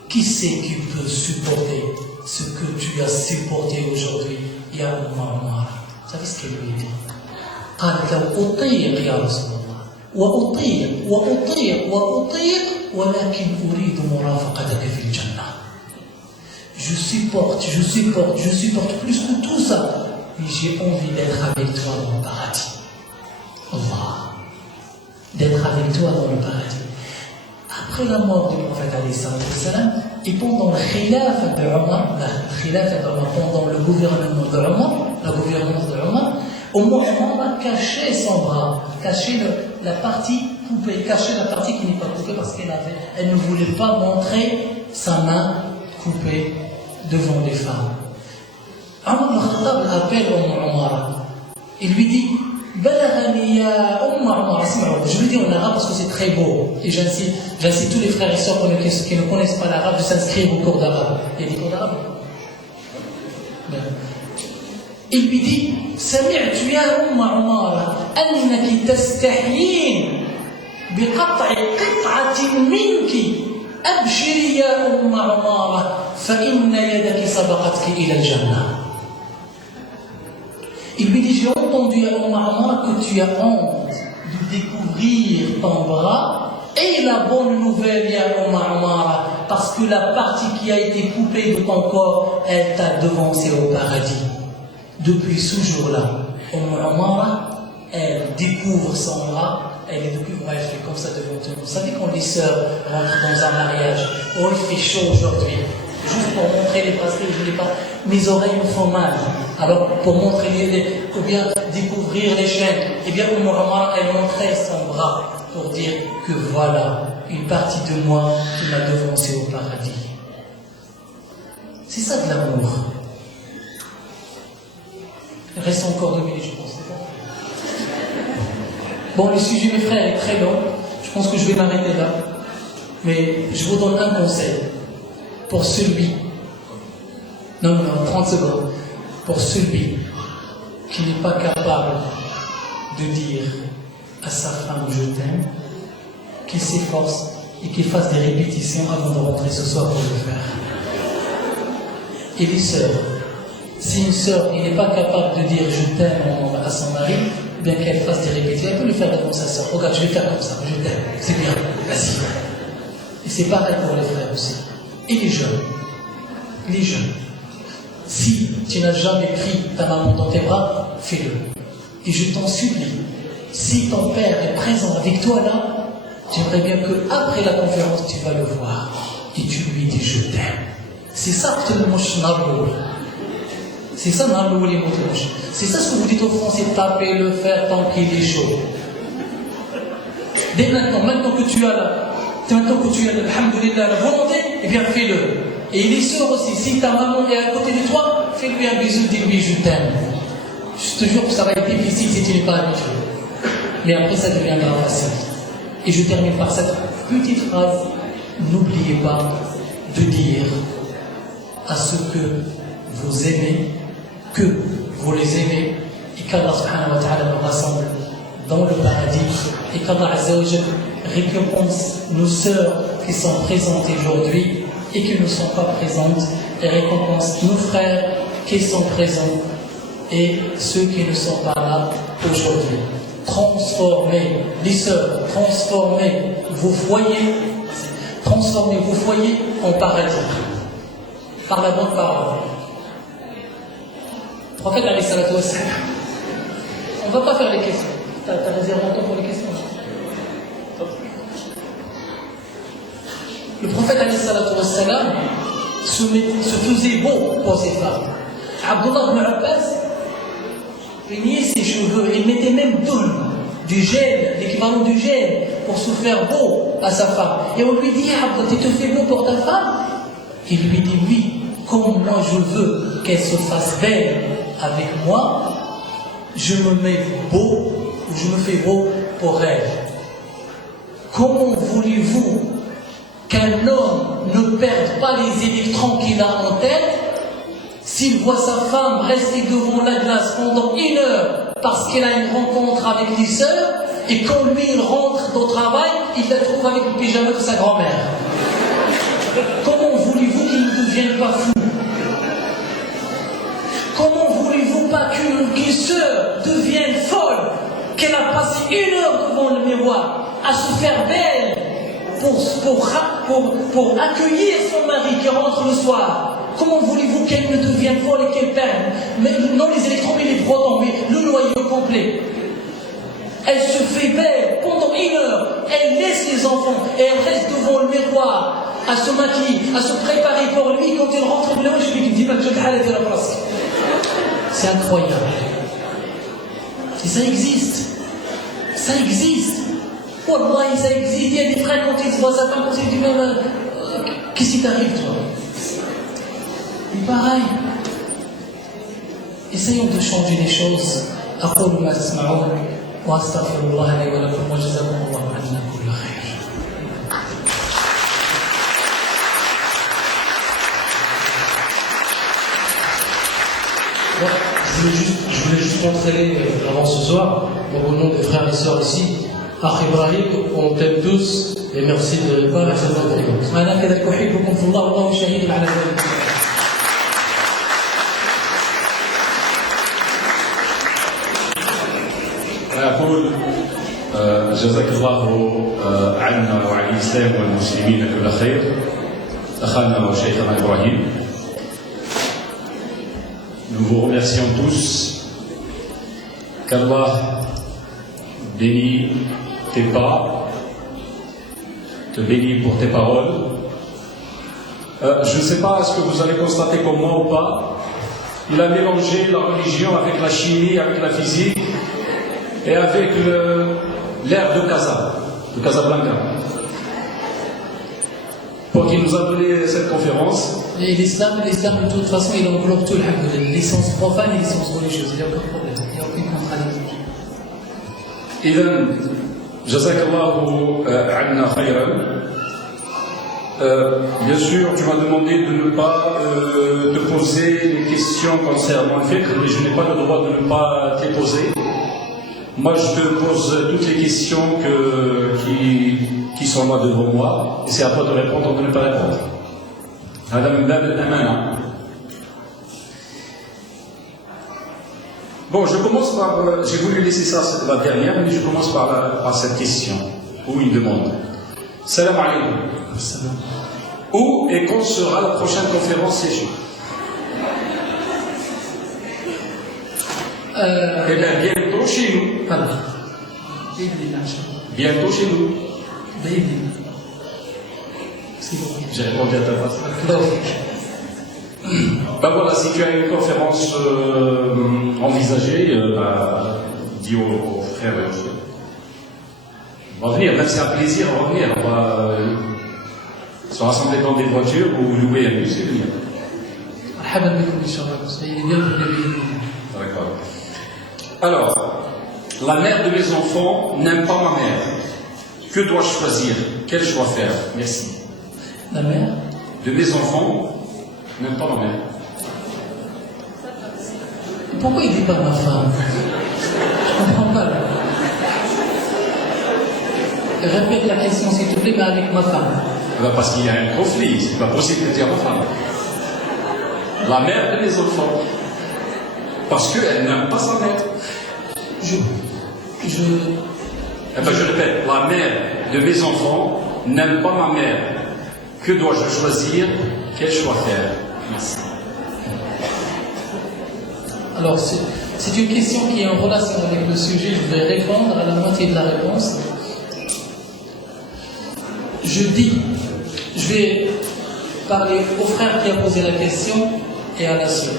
Qui c'est qui peut supporter ce que tu as supporté aujourd'hui, ya Omar? Vous savez ce qu'il lui dit? قالت له أطيق يا رسول الله وأطيق ولكن أريد مرافقتك في الجنة. Je supporte plus que tout ça, mais j'ai envie d'être avec toi dans le paradis. Allah, d'être avec toi dans le paradis. Après la mort du prophète et pendant le khilaf de Omar, pendant le gouvernement de Omar, Omar cachait son bras, cachait la partie coupée, cachait la partie qui n'est pas coupée parce qu'elle ne voulait pas montrer sa main coupée devant les femmes. Omar al-Khattab appelle Omar. Il lui dit Balaghani ya Omar, je lui dis en arabe parce que c'est très beau. Et j'incite tous les frères et sœurs qui ne connaissent pas l'arabe de s'inscrire au cours d'arabe. Il y a des cours d'arabe. Il lui dit سمعت يا عمارة أنك تستحيين بقطع قطعة منك أبشري يا عمارة فإن يدك سبقتك إلى الجنة. Il lui dit, j'ai entendu à Omar que tu as honte de découvrir ton bras. Et la bonne nouvelle, ya Omar, parce que la partie qui a été coupée de ton corps, elle t'a devancé au paradis. Depuis ce jour-là, Omar, elle découvre son bras, elle est depuis, elle fait comme ça devant tout. Vous savez quand les sœurs rentrent dans un mariage, il fait chaud aujourd'hui. Juste pour montrer les bracelets, je ne l'ai pas. Mes oreilles me font mal. Alors, pour montrer ou bien découvrir les chaînes, eh bien, Omar, elle montrait son bras pour dire que voilà, une partie de moi qui m'a devancé au paradis. C'est ça de l'amour. Il reste encore 2 minutes, je pense. Bon, le sujet, mes frères, est très long. Je pense que je vais m'arrêter là. Mais je vous donne un conseil. Pour celui, non, 30 secondes, pour celui qui n'est pas capable de dire à sa femme je t'aime, qu'il s'efforce et qu'il fasse des répétitions avant de rentrer ce soir pour le faire. Et les sœurs, si une sœur n'est pas capable de dire je t'aime à son mari, bien qu'elle fasse des répétitions, elle peut le faire devant sa sœur. Regarde, je vais faire comme ça, je t'aime, c'est bien, vas-y. Et c'est pareil pour les frères aussi. Et les jeunes. Les jeunes. Si tu n'as jamais pris ta maman dans tes bras, fais-le. Et je t'en supplie, si ton père est présent avec toi là, j'aimerais bien qu'après la conférence, tu vas le voir. Et tu lui dis je t'aime. C'est ça que tu me manges. C'est ça, c'est ça ce que vous dites aux Français, taper le fer tant qu'il est chaud. Dès maintenant que tu as alhamdoulilah, la volonté, eh bien fais-le. Et les sœurs aussi, si ta maman est à côté de toi, fais-lui un bisou, dis-lui je t'aime. Je te jure que ça va être difficile si tu n'es pas habitué. Mais après ça deviendra facile. Et je termine par cette petite phrase, n'oubliez pas de dire à ceux que vous aimez, que vous les aimez, et qu'Allah subhanahu wa ta'ala nous rassemble dans le paradis, et qu'Allah azza wa jalla récompense nos sœurs qui sont présentes aujourd'hui et qui ne sont pas présentes, et récompense nos frères qui sont présents et ceux qui ne sont pas là aujourd'hui. Transformez, les sœurs, transformez vos foyers en paradis par la bonne parole. Le prophète alayhi salatu wassalam, on ne va pas faire les questions. T'as réservé un temps pour les questions. Le prophète alayhi salatu wassalam se faisait beau pour ses femmes. Abdullah ibn Abbas peignait ses cheveux, il mettait même du gel, l'équivalent du gel, pour se faire beau à sa femme. Et on lui dit, Abdullah, tu te fais beau pour ta femme? Il lui dit, oui, comme moi je veux qu'elle se fasse belle avec moi, je me mets beau, ou je me fais beau pour elle. Comment voulez-vous qu'un homme ne perde pas les électrons qu'il a en tête s'il voit sa femme rester devant la glace pendant 1 heure parce qu'elle a une rencontre avec les sœurs, et quand lui il rentre au travail, il la trouve avec le pyjama de sa grand-mère? Comment voulez-vous qu'il ne devienne pas fou? Comment voulez-vous pas qu'une sœur devienne folle, qu'elle a passé 1 heure devant le miroir à se faire belle pour accueillir son mari qui rentre le soir? Comment voulez-vous qu'elle ne devienne folle et qu'elle perde, mais non les électrons, mais les protons, mais le noyau complet? Elle se fait belle pendant 1 heure, elle laisse les enfants et elle reste devant le miroir à se maquiller, à se préparer pour lui. Quand il rentre au bureau, je lui dis c'est incroyable. Et ça existe. Ça existe. Wallahi, ça existe. Il y a des frères quand ils se voient sa femme, quand ils disent qu'est-ce qui t'arrive toi? Et pareil. Essayons de changer les choses. أقول ما تسمعون وأستغفر الله لي ولكم وجزاكم الله عنا كل خير. Je voulais juste montrer avant ce soir, au nom des frères et sœurs ici, Akh Ibrahim, on t'aime tous et merci de répondre à cette conférence. أنا كذلك أحبكم في الله والله شهيد على ذلك. أقول جزاك الله عنا وعن الإسلام والمسلمين كل خير أخانا وشيخنا إبراهيم. Nous vous remercions tous. Qu'Allah bénisse tes pas, te bénisse pour tes paroles. Je ne sais pas ce que vous allez constater comme moi ou pas. Il a mélangé la religion avec la chimie, avec la physique et avec l'air de Casablanca. Pour qui nous a donné cette conférence. Et l'islam, de toute façon, il englobe tout, l'essence profane et l'essence religieuse. Il n'y a aucun problème, il n'y a aucune contradiction. إذن جزاك الله عنا خيرا. Bien sûr, tu m'as demandé de ne pas te poser les questions concernant le fiqh, mais je n'ai pas le droit de ne pas te les poser. Moi, je te pose toutes les questions qui sont là devant moi, et c'est à toi de répondre ou de ne pas répondre. Bon, je commence par... j'ai voulu laisser ça la dernière, mais je commence par cette question, ou une demande. Salam alaikum. Où et quand sera la prochaine conférence CG? Eh bien, bientôt chez nous. Voilà. Bientôt chez nous. J'ai répondu à ta face. Ben voilà, si tu as une conférence envisagée, dis aux frères et aux sœurs. On va venir, même si c'est un plaisir, on va venir. On va se rassembler dans des voitures ou louer un bus et venir. D'accord. Alors, la mère de mes enfants n'aime pas ma mère. Que dois-je choisir? Quel choix faire? Merci. La mère de mes enfants n'aime pas ma mère. Pourquoi il ne dit pas ma femme? Je ne comprends pas. Là. Répète la question s'il te plaît, mais avec ma femme. Ben parce qu'il y a un conflit, c'est pas possible de dire ma femme. La mère de mes enfants. Parce qu'elle n'aime pas sa mère. Eh ben, je répète, la mère de mes enfants n'aime pas ma mère. Que dois-je choisir? Quel choix faire? Merci. Alors, c'est une question qui est en relation avec le sujet. Je vais répondre à la moitié de la réponse. Je vais parler au frère qui a posé la question et à la sœur.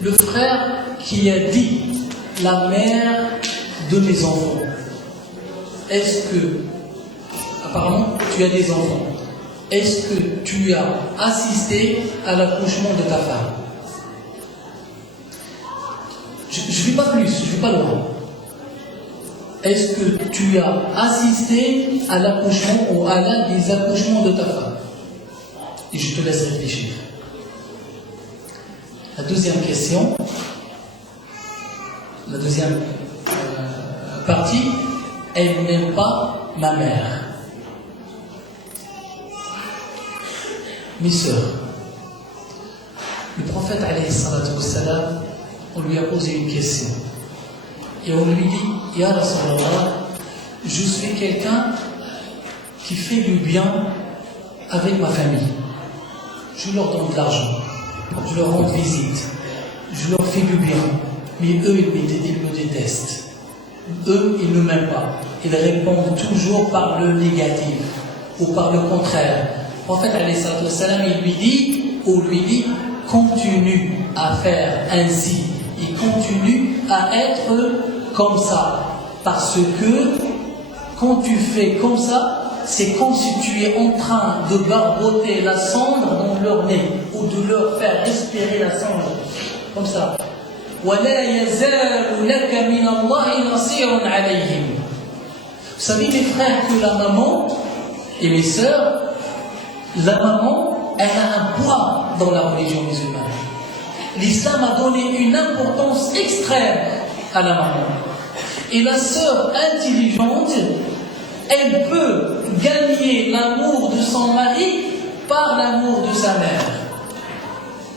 Le frère qui a dit la mère de mes enfants. Est-ce que, apparemment, tu as des enfants. Est-ce que tu as assisté à l'accouchement de ta femme? Je ne vais pas plus, je ne vais pas loin. Est-ce que tu as assisté à l'accouchement ou à l'un des accouchements de ta femme? Et je te laisse réfléchir. La deuxième question, la deuxième partie, elle n'aime pas ma mère. Mes sœurs, le prophète alayhi salatu wassalam, on lui a posé une question. Et on lui dit, Ya Rasulallah, je suis quelqu'un qui fait du bien avec ma famille. Je leur donne de l'argent, je leur rends visite, je leur fais du bien. Mais eux, ils me détestent. Eux, ils ne m'aiment pas. Ils répondent toujours par le négatif ou par le contraire. Le prophète, il lui dit, continue à faire ainsi. Il continue à être comme ça. Parce que quand tu fais comme ça, c'est comme si tu es en train de barboter la cendre dans leur nez ou de leur faire respirer la cendre. Comme ça. وَلَا يَزَالُ لَكَ مِنَ اللَّهِ نَصِيرٌ عَلَيْهِمْ. Vous savez mes frères que la maman et mes sœurs, la maman, elle a un poids dans la religion musulmane. L'islam a donné une importance extrême à la maman. Et la sœur intelligente, elle peut gagner l'amour de son mari par l'amour de sa mère.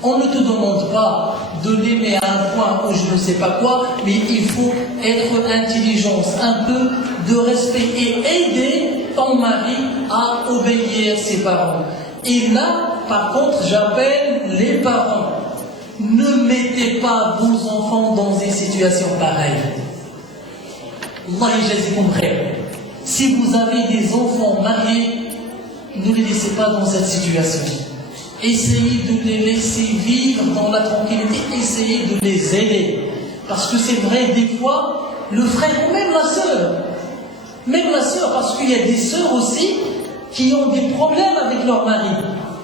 On ne te demande pas de l'aimer à un point où je ne sais pas quoi, mais il faut être intelligence, un peu de respect et aider ton mari à obéir ses parents. Et là, par contre, j'appelle les parents. Ne mettez pas vos enfants dans des situations pareilles. Si vous avez des enfants mariés, ne les laissez pas dans cette situation. Essayez de les laisser vivre dans la tranquillité, essayez de les aider. Parce que c'est vrai, des fois, le frère ou même la sœur, parce qu'il y a des sœurs aussi qui ont des problèmes avec leur mari.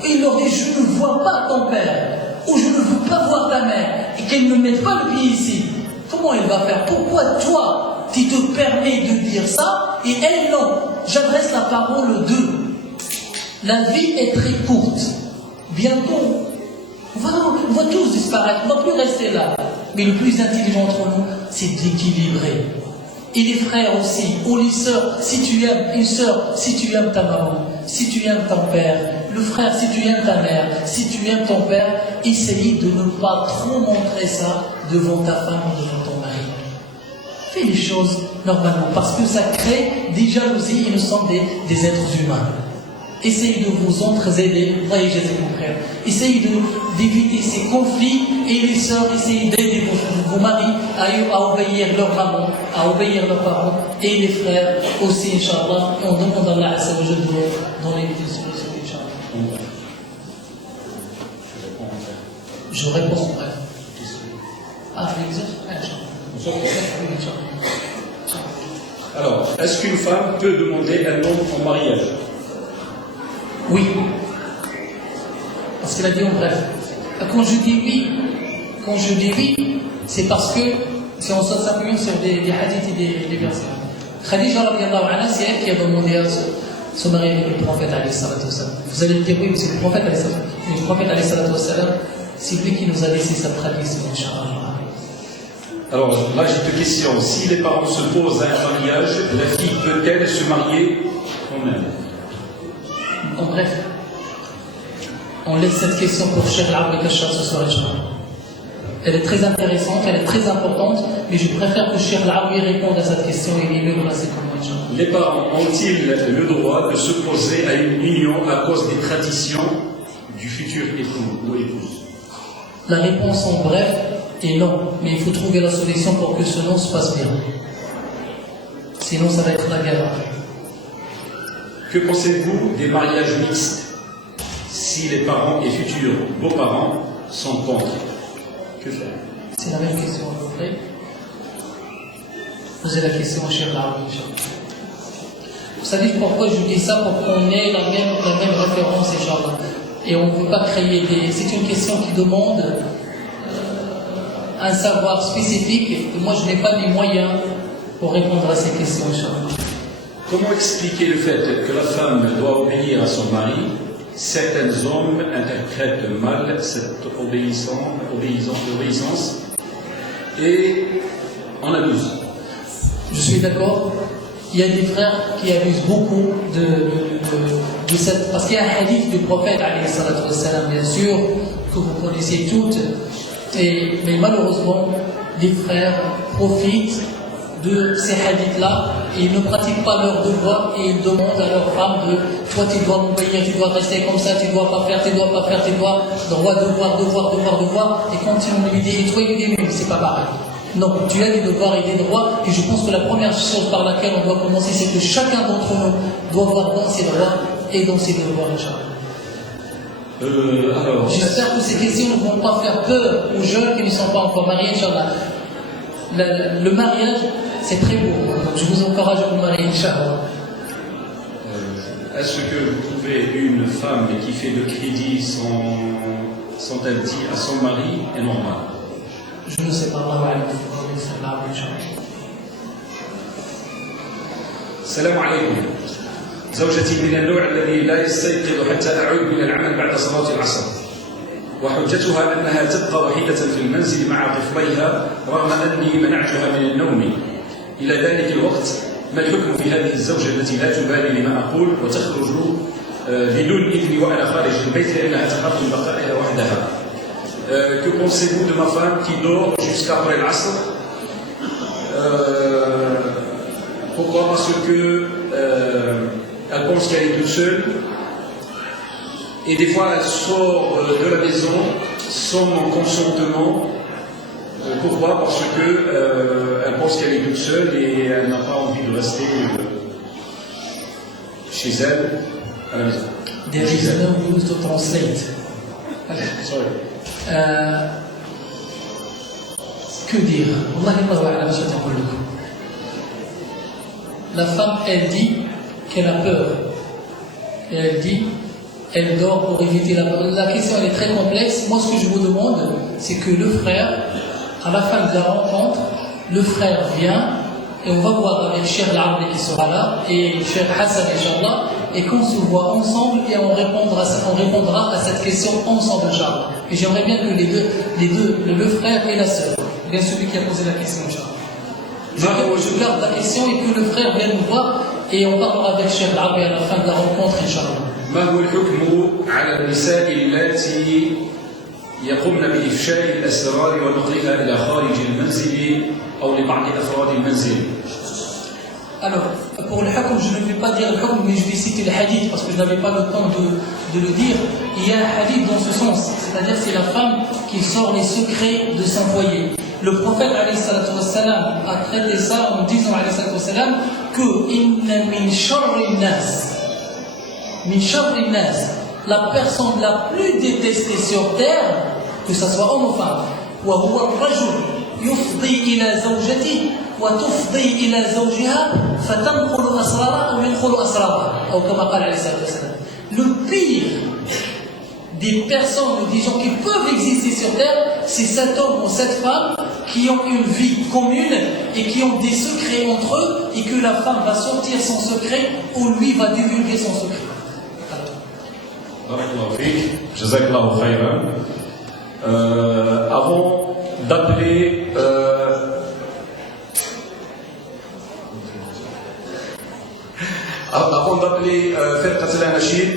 Et ils leur disent, je ne vois pas ton père, ou je ne veux pas voir ta mère, et qu'elle ne mette pas le pied ici. Comment elle va faire? Pourquoi toi, tu te permets de dire ça, et elle non? J'adresse la parole d'eux. La vie est très courte. Bientôt, on va tous disparaître, on ne va plus rester là. Mais le plus intelligent entre nous, c'est d'équilibrer. Et les frères aussi, ou les sœurs, si tu aimes une sœur, si tu aimes ta maman, si tu aimes ton père, le frère, si tu aimes ta mère, si tu aimes ton père, essaye de ne pas trop montrer ça devant ta femme ou devant ton mari. Fais les choses normalement, parce que ça crée des jalousies et nous sommes des êtres humains. Essayez de vous entraider, mon frère. Essayez d'éviter ces conflits et les sœurs, essayez d'aider vos maris à obéir leur maman, à obéir leurs parents et les frères aussi, Inch'Allah. Et on demande à Allah Azza wa Jalla dans les solutions, Inch'Allah. Je réponds en bref. Ah, Inch'Allah. Alors, est-ce qu'une femme peut demander un homme en mariage? Oui. Parce qu'il a dit en bref. Quand je dis oui, c'est parce que si on s'appuie sur des hadiths et des versets. Khadija radiallahu anha, c'est elle qui a demandé à se marier avec le prophète alayhi salatu wassalam. Vous allez me dire oui, mais c'est le prophète alayhi salatu wassalam, c'est lui qui nous a laissé sa tradition, Inch'Allah. Alors là j'ai deux questions. Si les parents se posent à un mariage, la fille peut-elle se marier quand même? En bref, on laisse cette question pour Cheikh Al-Abd Kachar ce soir, Inch'Allah. Elle est très intéressante, elle est très importante, mais je préfère que Cheikh Al-Abd réponde à cette question et il me c'est comment, Inch'Allah. Les parents ont-ils le droit de s'opposer à une union à cause des traditions du futur époux ou épouse? La réponse en bref est non, mais il faut trouver la solution pour que ce non se passe bien. Sinon, ça va être la galère. Que pensez-vous des mariages mixtes si les parents et futurs beaux-parents sont contre? Que faire? C'est la même question à peu près. Posez la question au Cheikh Al-Abd. Vous savez pourquoi je dis ça? Pour qu'on ait la même référence, Inch'Allah. Et on ne peut pas créer des... C'est une question qui demande un savoir spécifique. Et moi, je n'ai pas les moyens pour répondre à ces questions, Inch'Allah. Comment expliquer le fait que la femme doit obéir à son mari? Certains hommes interprètent mal cette obéissance et en abusent. Je suis d'accord. Il y a des frères qui abusent beaucoup de cette... Parce qu'il y a un hadith du prophète, alayhi salatu wassalam, bien sûr, que vous connaissez toutes. Mais malheureusement, les frères profitent de ces hadiths-là et ils ne pratiquent pas leur devoir et ils demandent à leur femme de toi tu dois m'obéir, tu dois rester comme ça, tu dois pas faire, tu dois devoir et quand ils lui disent toi il dit mais c'est pas pareil. Non, tu as des devoirs et des droits et je pense que la première chose par laquelle on doit commencer c'est que chacun d'entre nous doit voir dans ses droits et dans ses devoirs, Inch'Allah. J'espère que ces questions ne vont pas faire peur aux jeunes qui ne sont pas encore mariés, Inch'Allah. Le mariage, c'est très beau. Donc je vous encourage à vous marier, Inch'Allah. Est-ce que vous trouvez une femme qui fait le crédit sans elle dire à son mari est normal? Je ne sais pas. السلام عليكم. زوجتي من النوع الذي لا يستيقظ حتى أعود من العمل بعد صلاة العصر. وحجتها أنها تبقى وحيدة في المنزل مع طفليها رغم أني منعتها من النوم. إلى ذلك الوقت ما الحكم في هذه الزوجة التي لا تبالي لما أقول وتخرج بدون إذني وأنا خارج البيت لأنها تخاف من بقائها وحدها. Que pensez-vous de ma femme qui dort jusqu'après l'Asr? Pourquoi? Parce que elle pense qu'elle est toute seule et des fois elle sort de la maison sans mon consentement. Pourquoi? Parce que elle pense qu'elle est toute seule et elle n'a pas envie de rester chez elle à la maison. There is no use to translate. Sorry. Que dire? La femme, elle dit qu'elle a peur. Et elle dit, elle dort pour éviter la peur. La question, elle est très complexe. Moi, ce que je vous demande, c'est que le frère, à la fin de la rencontre, le frère vient et on va voir avec Cheikh Al-Abd qui sera là et Cheikh Hassan, Inch'Allah, et qu'on se voit ensemble et on répondra à cette question ensemble, Inch'Allah. Et j'aimerais bien que les deux, le frère et la sœur, bien celui qui a posé la question, Inch'Allah. Je garde la question et que le frère vienne nous voir et on parlera avec Cheikh Al-Abd à la fin de la rencontre, Inch'Allah. ما هو الحكم على النساء اللاتي يقومن بإفشاء الأسرار ونقلها إلى خارج المنزل أو لبعض أفراد المنزل؟ Alors, pour le hukm, je ne vais pas dire le hukm, mais je vais citer le hadith, parce que je n'avais pas le temps de le dire. Il y a un hadith dans ce sens, c'est-à-dire c'est la femme qui sort les secrets de son foyer. Le prophète alayhi salatu wassalam a traité ça en disant alayhi salatu wassalam que inna min sharri nas, la personne la plus détestée sur terre, que ce soit homme ou femme, wa huwa ar-rajul يفضي إلى زوجته وتفضي إلى زوجها فتنقل أسرارها أو ينقل أسرارها أو كما قال عليه الصلاة والسلام. Le pire des personnes ou des gens qui peuvent exister sur terre, c'est cet homme ou cette femme qui ont une vie commune et qui ont des secrets entre eux et que la femme va sortir son secret ou lui va divulguer son secret. Barakallahu fik, jazakallahu khayran. Avant d'appeler Firqat al-Anashid,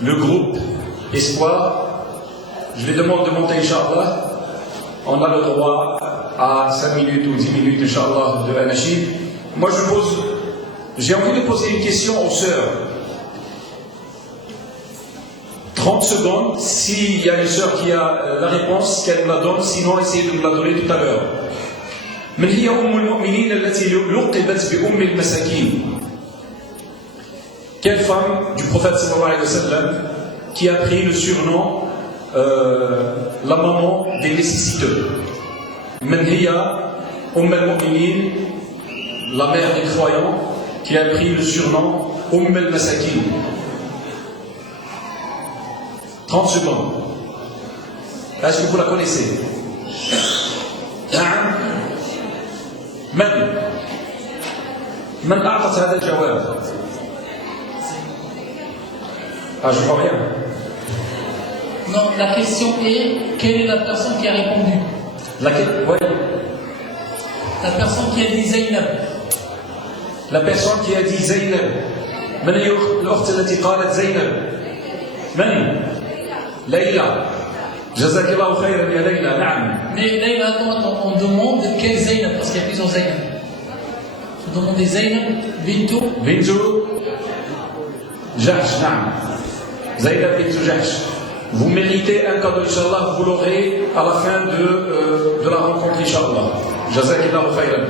le groupe Espoir, je les demande de monter, Inch'Allah. On a le droit à 5 minutes ou 10 minutes, Inch'Allah, de Anashid. Moi, j'ai envie de poser une question aux sœurs. 30 secondes, s'il y a une sœur qui a la réponse, qu'elle me la donne, sinon essayez de me la donner tout à l'heure. من هي أم المؤمنين التي لقبت بأم المساكين? Quelle femme du prophète sallallahu alayhi wa sallam qui a pris le surnom la maman des nécessiteux? من هي أم المؤمنين, la mère des croyants, qui a pris le surnom أم المساكين? 30 secondes. Est-ce que vous la connaissez? نعم. من أعطت هذا الجواب؟ Je ne vois rien. Non, la question est, quelle est la personne qui a répondu? Laquelle? Oui. La personne qui a dit Zainab. La personne qui a dit Zainab. من هي الأخت التي قالت زينب؟ من؟ ليلى. جزاك الله خيرا يا ليلى. نعم. Mais Leïla, attends, on demande quelle Zainab, parce qu'il y a plusieurs Zainab. On demande des Zainab, Bintou. Bintou Jahsh, نعم. Zainab Bintou Jahsh. Vous méritez un cadeau, Inch'Allah, vous l'aurez à la fin de la rencontre, Inch'Allah. جزاك الله خيرا.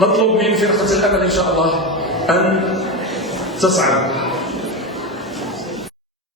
نطلب من فرقة الأمل إن شاء الله أن تصعد